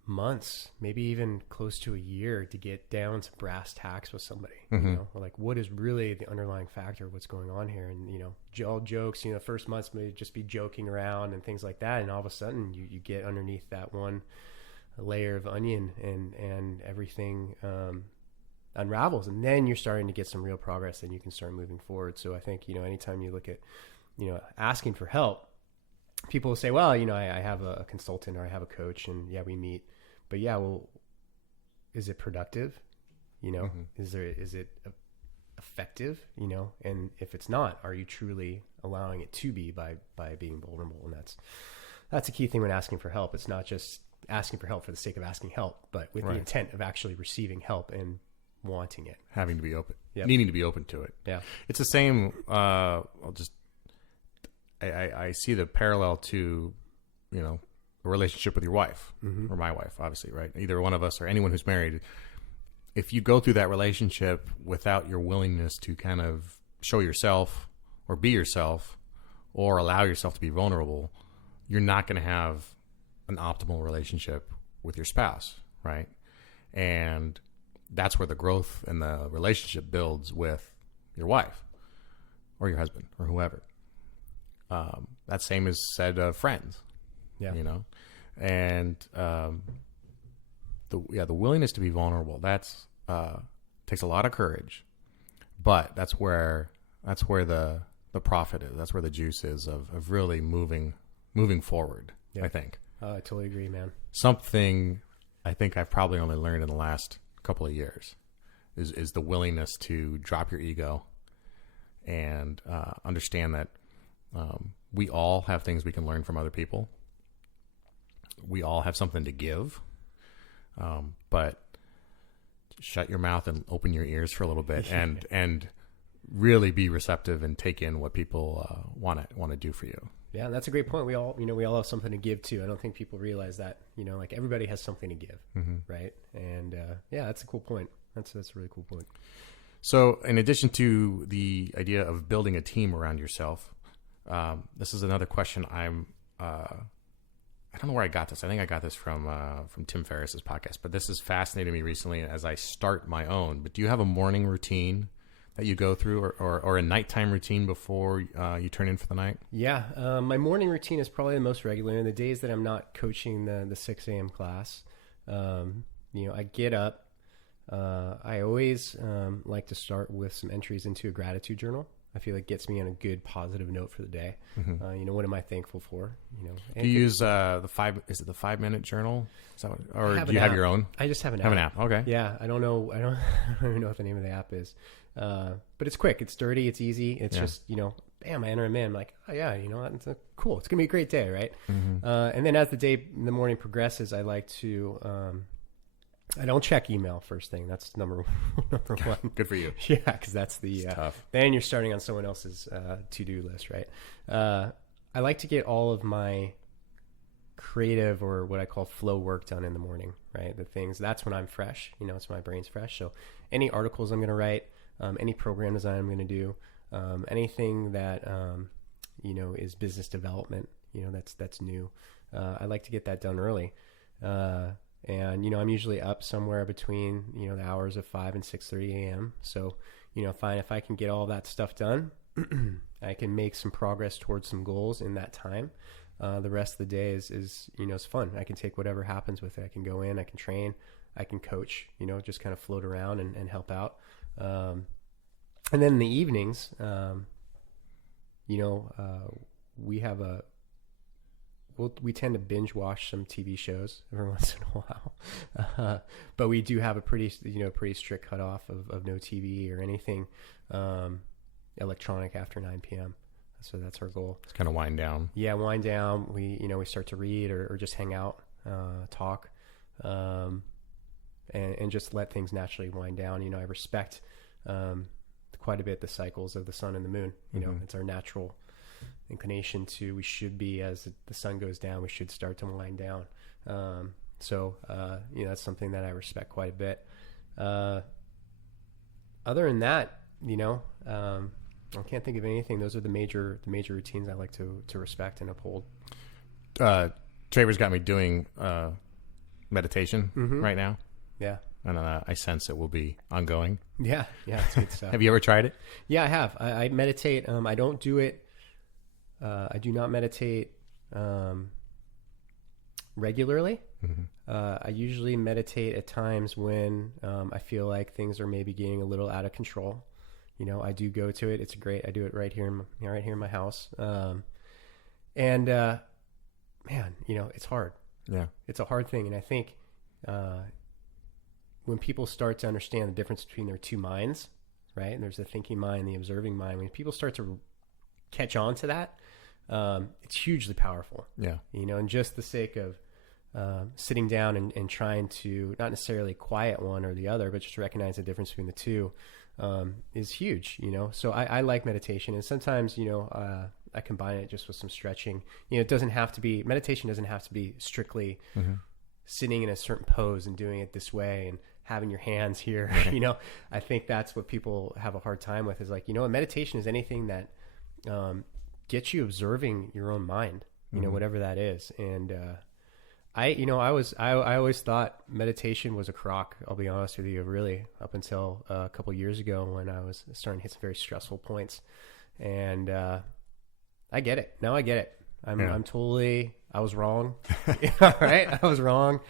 months, maybe even close to a year, to get down to brass tacks with somebody. Mm-hmm. Like, what is really the underlying factor of what's going on here? And all jokes, first months may just be joking around and things like that, and all of a sudden you get underneath that one layer of onion, and everything unravels, and then you're starting to get some real progress, and you can start moving forward. So I think anytime you look at asking for help, people will say, well, I have a consultant, or I have a coach, and we meet, but is it productive? Mm-hmm. Is it effective? And if it's not, are you truly allowing it to be by being vulnerable? And that's a key thing when asking for help. It's not just asking for help for the sake of asking help, but with the intent of actually receiving help and wanting it. Having to be open, needing to be open to it. Yeah. It's the same. I see the parallel to, a relationship with your wife, mm-hmm. or my wife, obviously, right? Either one of us or anyone who's married. If you go through that relationship without your willingness to kind of show yourself or be yourself or allow yourself to be vulnerable, you're not going to have an optimal relationship with your spouse, right? And that's where the growth and the relationship builds with your wife or your husband or whoever. That same is said of friends, and the willingness to be vulnerable, that's takes a lot of courage, but that's where the profit is. That's where the juice is of really moving forward. Yeah. I think. I totally agree, man. Something I think I've probably only learned in the last couple of years is the willingness to drop your ego and understand that we all have things we can learn from other people. We all have something to give, but shut your mouth and open your ears for a little bit, and really be receptive and take in what people want to do for you. Yeah, that's a great point. We all have something to give too. I don't think people realize that. Like everybody has something to give, right? And that's a cool point. That's a really cool point. So, in addition to the idea of building a team around yourself, this is another question. I don't know where I got this. I think I got this from Tim Ferriss's podcast, but this has fascinated me recently as I start my own. But do you have a morning routine that you go through, or a nighttime routine before you turn in for the night? Yeah, my morning routine is probably the most regular. In the days that I'm not coaching the 6 a.m. class, I get up. I always like to start with some entries into a gratitude journal. I feel like it gets me on a good positive note for the day. What am I thankful for? Do you use the 5-minute journal? Is that what, or do you have your own? I just have an app. Okay. Yeah. I don't know. I don't even know what the name of the app is. But it's quick. It's dirty. It's easy. It's just, bam, I enter them in. I'm like, oh yeah, it's cool. It's going to be a great day. Right. And then as the morning progresses, I like to, I don't check email first thing. That's number one. Good for you. Yeah, because that's the tough. Then you're starting on someone else's to-do list, right? I like to get all of my creative or what I call flow work done in the morning, right? The things, that's when I'm fresh. It's my brain's fresh. So any articles I'm going to write, any program design I'm going to do, anything that is business development, that's new. I like to get that done early. And, I'm usually up somewhere between, the hours of 5 and 6:30 a.m. So, if I can get all that stuff done, I can make some progress towards some goals in that time. The rest of the day is fun. I can take whatever happens with it. I can go in, I can train, I can coach, just kind of float around and help out. And then in the evenings, we tend to binge watch some TV shows every once in a while, but we do have a pretty strict cutoff of no TV or anything electronic after 9 p.m. So that's our goal. It's kind of wind down. Yeah, wind down. We start to read or just hang out, talk, and just let things naturally wind down. I respect quite a bit the cycles of the sun and the moon. It's our natural inclination to, we should be, as the sun goes down, we should start to wind down. So that's something that I respect quite a bit. Other than that, I can't think of anything. Those are the major routines I like to respect and uphold. Traver's got me doing meditation right now. Yeah. And I sense it will be ongoing. Yeah. It's good stuff. Have you ever tried it? Yeah, I have. I meditate. I don't do it. I do not meditate regularly. I usually meditate at times when I feel like things are maybe getting a little out of control. I do go to it. It's great. I do it right here in my house. Man, it's hard. Yeah, it's a hard thing, and I think when people start to understand the difference between their two minds, right? And there's the thinking mind, the observing mind. When people start to catch on to that, it's hugely powerful. Yeah. And just the sake of sitting down and trying to not necessarily quiet one or the other, but just recognize the difference between the two is huge, So I like meditation, and sometimes, I combine it just with some stretching. It doesn't have to be, meditation doesn't have to be strictly sitting in a certain pose and doing it this way and having your hands here. Right. I think that's what people have a hard time with, is like, meditation is anything that gets you observing your own mind, whatever that is. And I always thought meditation was a crock. I'll be honest with you, really, up until a couple years ago when I was starting to hit some very stressful points. And I get it. Now I get it. I was wrong. Right? I was wrong.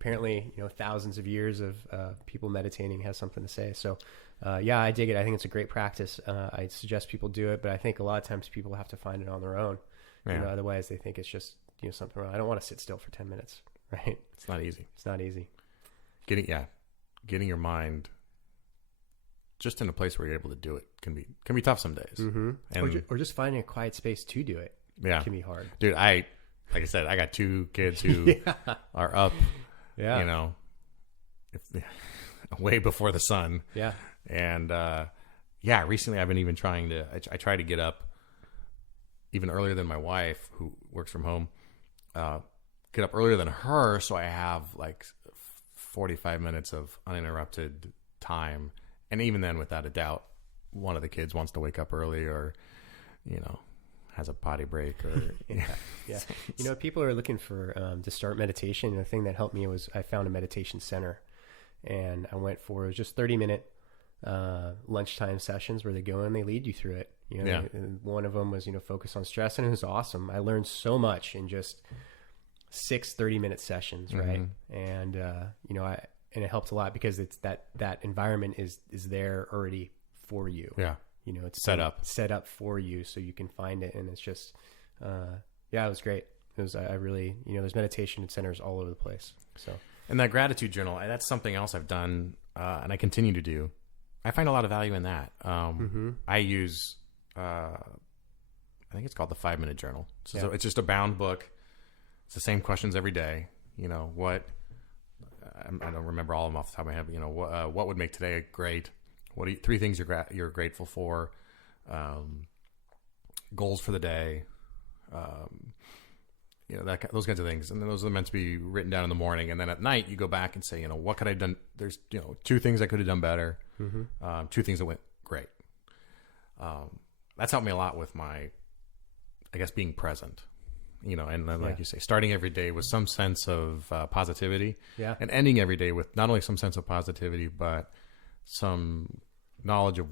apparently, thousands of years of people meditating has something to say. So, yeah, I dig it. I think it's a great practice. I suggest people do it, but I think a lot of times people have to find it on their own. Yeah. Otherwise they think it's just, something wrong. I don't want to sit still for 10 minutes, right? It's not easy. It's not easy. Getting your mind just in a place where you're able to do it can be tough some days. Mm-hmm. And, or just finding a quiet space to do it. Yeah. Can be hard. Dude, like I said, I got 2 kids who are up, way before the sun. Yeah. And, recently I've been even trying to, I try to get up even earlier than my wife, who works from home, get up earlier than her. So I have like 45 minutes of uninterrupted time. And even then, without a doubt, one of the kids wants to wake up early or, has a potty break or yeah. People are looking for to start meditation. And the thing that helped me was I found a meditation center, and I went for, it was just 30-minute lunchtime sessions where they go and they lead you through it. And one of them was focus on stress, and it was awesome. I learned so much in just 6 30-minute sessions, right? And and it helped a lot because it's that environment is there already for you. Yeah. It's set up for you so you can find it. And it's just, it was great. It was, I really, there's meditation centers all over the place. So, and that gratitude journal, that's something else I've done, and I continue to do. I find a lot of value in that. I use, I think it's called the 5-minute journal. So it's just a bound book. It's the same questions every day. I don't remember all of them off the top of my head, but what would make today great? What are 3 things you're grateful for? Goals for the day. Those kinds of things. And then those are meant to be written down in the morning. And then at night you go back and say, what could I have done? There's, 2 things I could have done better. 2 things that went great. That's helped me a lot with my, I guess, being present. And then, like you say, starting every day with some sense of positivity, and ending every day with not only some sense of positivity, but some knowledge of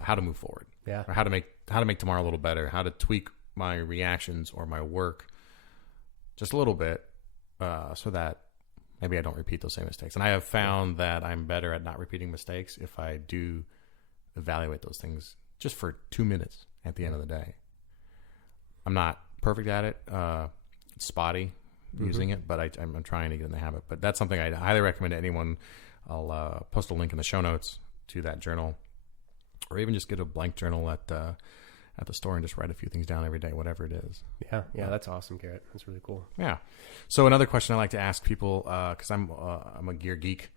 how to move forward, or how to make tomorrow a little better, how to tweak my reactions or my work just a little bit, so that maybe I don't repeat those same mistakes. And I have found that I'm better at not repeating mistakes if I do evaluate those things just for 2 minutes at the end of the day. I'm not perfect at it. It's spotty using it, but I'm trying to get in the habit. But that's something I highly recommend to anyone. I'll post a link in the show notes to that journal, or even just get a blank journal at the store and just write a few things down every day, whatever it is. Yeah, that's awesome, Garrett. That's really cool. Yeah. So another question I like to ask people, because I'm a gear geek.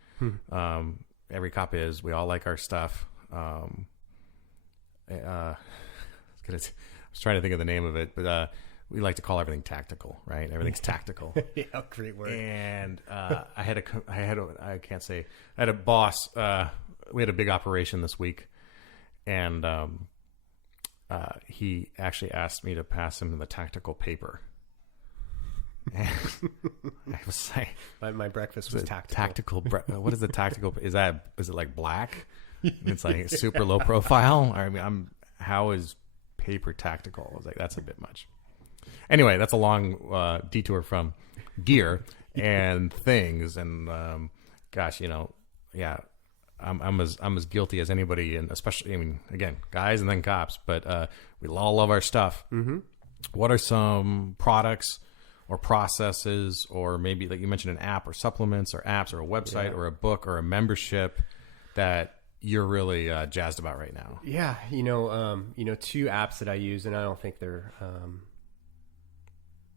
Every cop is. We all like our stuff. I was trying to think of the name of it, but we like to call everything tactical, right? Everything's tactical. Yeah, great word. And I had a boss. We had a big operation this week, and he actually asked me to pass him the tactical paper. And I was like, my breakfast was tactical. What is the tactical? Is it like black? And it's like super low profile. I mean, how is paper tactical? I was like, that's a bit much. Anyway, that's a long detour from gear and things. And I'm as guilty as anybody, and especially, again, guys and then cops. But we all love our stuff. Mm-hmm. What are some products or processes, or maybe like you mentioned, an app or supplements or apps or a website or a book or a membership that you're really jazzed about right now? Yeah, 2 apps that I use, and I don't think they're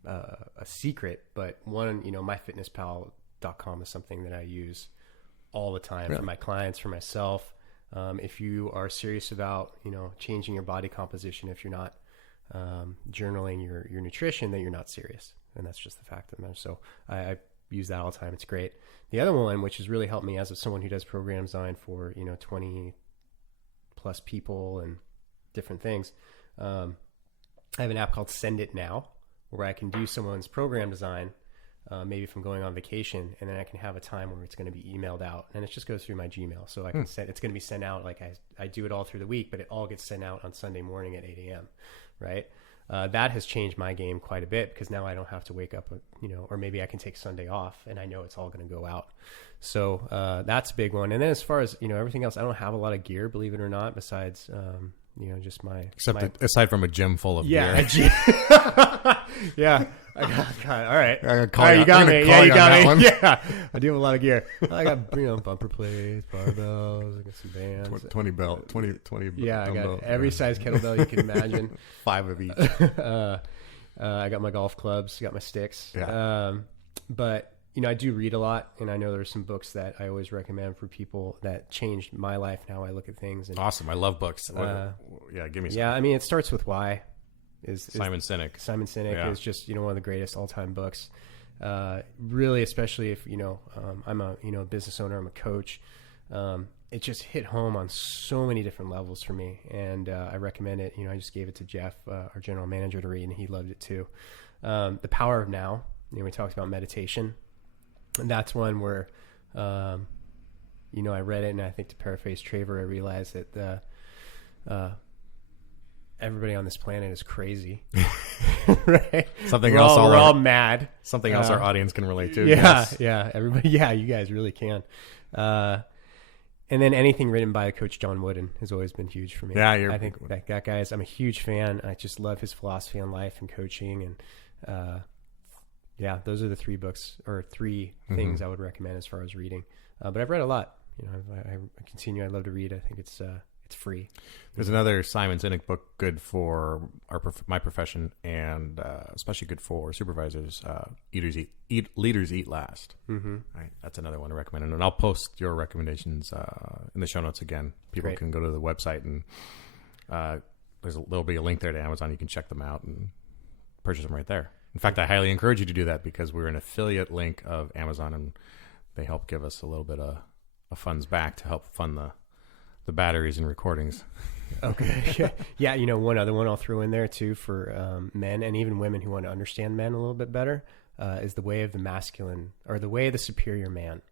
a secret, but one, myfitnesspal.com is something that I use all the time for my clients, for myself. If you are serious about, changing your body composition, if you're not journaling your nutrition, then you're not serious. And that's just the fact of the matter. So I use that all the time. It's great. The other one, which has really helped me as someone who does program design for, 20 plus people and different things. I have an app called Send It Now, where I can do someone's program design, maybe if I'm going on vacation, and then I can have a time where it's going to be emailed out, and it just goes through my Gmail. So I can it's going to be sent out. Like I do it all through the week, but it all gets sent out on Sunday morning at 8 a.m. Right. that has changed my game quite a bit because now I don't have to wake up, or maybe I can take Sunday off and I know it's all going to go out. So that's a big one. And then as far as, everything else, I don't have a lot of gear, believe it or not, besides, just aside from a gym full of gear. Yeah. All right. You got me. Yeah, you got me. One. Yeah. I do have a lot of gear. I got, bumper plates, barbells, I got some bands. 20 belt, 20 yeah, I got dumbbell. every size kettlebell you can imagine. 5 of each. I got my golf clubs, got my sticks. Yeah. But I do read a lot, and I know there's some books that I always recommend for people that changed my life and how I look at things. And, Awesome. I love books. Give me some. Yeah, I mean, it starts with Why. Simon Sinek. Simon Sinek is just, one of the greatest all-time books. Really, especially if, I'm a business owner, I'm a coach. It just hit home on so many different levels for me. And I recommend it. I just gave it to Jeff, our general manager, to read, and he loved it too. The Power of Now. We talked about meditation. And that's one where, I read it, and I think, to paraphrase Traver, I realized that everybody on this planet is crazy. Right? We're all mad. Something else our audience can relate to. Yeah, yes. yeah. Everybody, yeah, you guys really can. And then anything written by Coach John Wooden has always been huge for me. Yeah, I think that guy I'm a huge fan. I just love his philosophy on life and coaching, and yeah, those are the 3 books or 3 things I would recommend as far as reading. But I've read a lot. I continue. I love to read. I think it's free. There's another Simon Sinek book good for my profession, and especially good for supervisors. Leaders Eat Last. Mm-hmm. Right, that's another one to recommend, and I'll post your recommendations in the show notes again. People can go to the website, and there'll be a link there to Amazon. You can check them out and purchase them right there. In fact, I highly encourage you to do that because we're an affiliate link of Amazon, and they help give us a little bit of funds back to help fund the batteries and recordings. Okay. Yeah. One other one I'll throw in there too for men and even women who want to understand men a little bit better is The Way of the Masculine, or The Way of the Superior Man.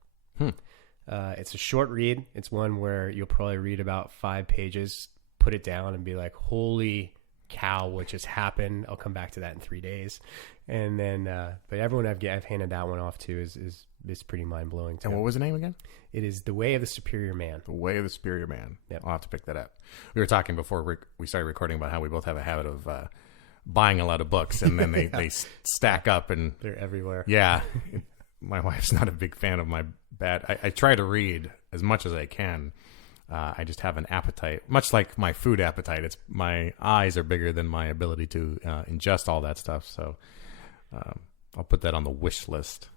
It's a short read. It's one where you'll probably read about 5 pages, put it down, and be like, holy cow, what just happened? I'll come back to that in 3 days. And then, but everyone I've handed that one off to is pretty mind blowing. And what was the name again? It is The Way of the Superior Man. The Way of the Superior Man. Yep. I'll have to pick that up. We were talking before we started recording about how we both have a habit of buying a lot of books, and then they stack up, and they're everywhere. Yeah. My wife's not a big fan of my I try to read as much as I can. I just have an appetite, much like my food appetite. My eyes are bigger than my ability to ingest all that stuff. So I'll put that on the wish list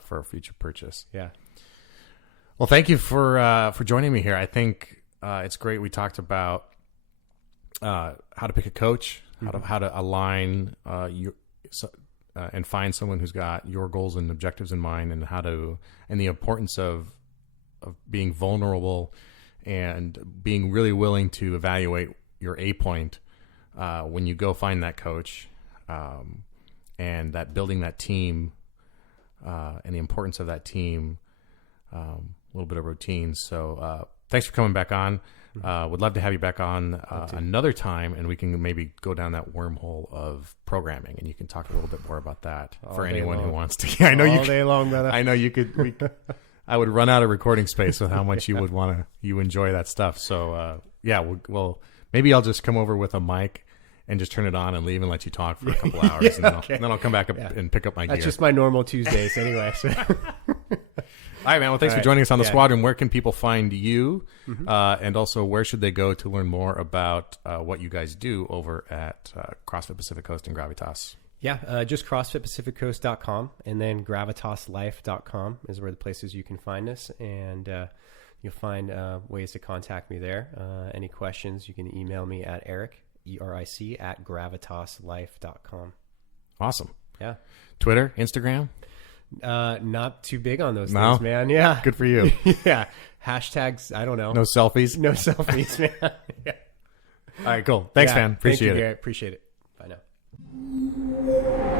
for a future purchase. Yeah. Well, thank you for joining me here. I think it's great. We talked about how to pick a coach, how to align and find someone who's got your goals and objectives in mind, and the importance of being vulnerable and being really willing to evaluate your A point when you go find that coach, and that building that team and the importance of that team, a little bit of routine. So thanks for coming back on. Would love to have you back on another time, and we can maybe go down that wormhole of programming, and you can talk a little bit more about that for anyone who wants to. Yeah, I know all day long, brother. I know you could. I would run out of recording space with how much you would you enjoy that stuff. So yeah, well, maybe I'll just come over with a mic and just turn it on and leave and let you talk for a couple hours, and then I'll come back up and pick up my gear. That's just my normal Tuesdays anyway. So. All right, man. Well, thanks for joining us on the Squadron. Where can people find you? And also, where should they go to learn more about what you guys do over at CrossFit Pacific Coast and Gravitas? Yeah, just CrossFitPacificCoast.com, and then GravitasLife.com is where the places you can find us, and you'll find ways to contact me there. Any questions, you can email me at Eric, ERIC, at GravitasLife.com. Awesome. Yeah. Twitter, Instagram? Not too big on those things, man. Yeah. Good for you. Yeah. Hashtags, I don't know. No selfies? No selfies, man. Yeah. All right, cool. Thanks, man. Appreciate it. Appreciate it. Bye now.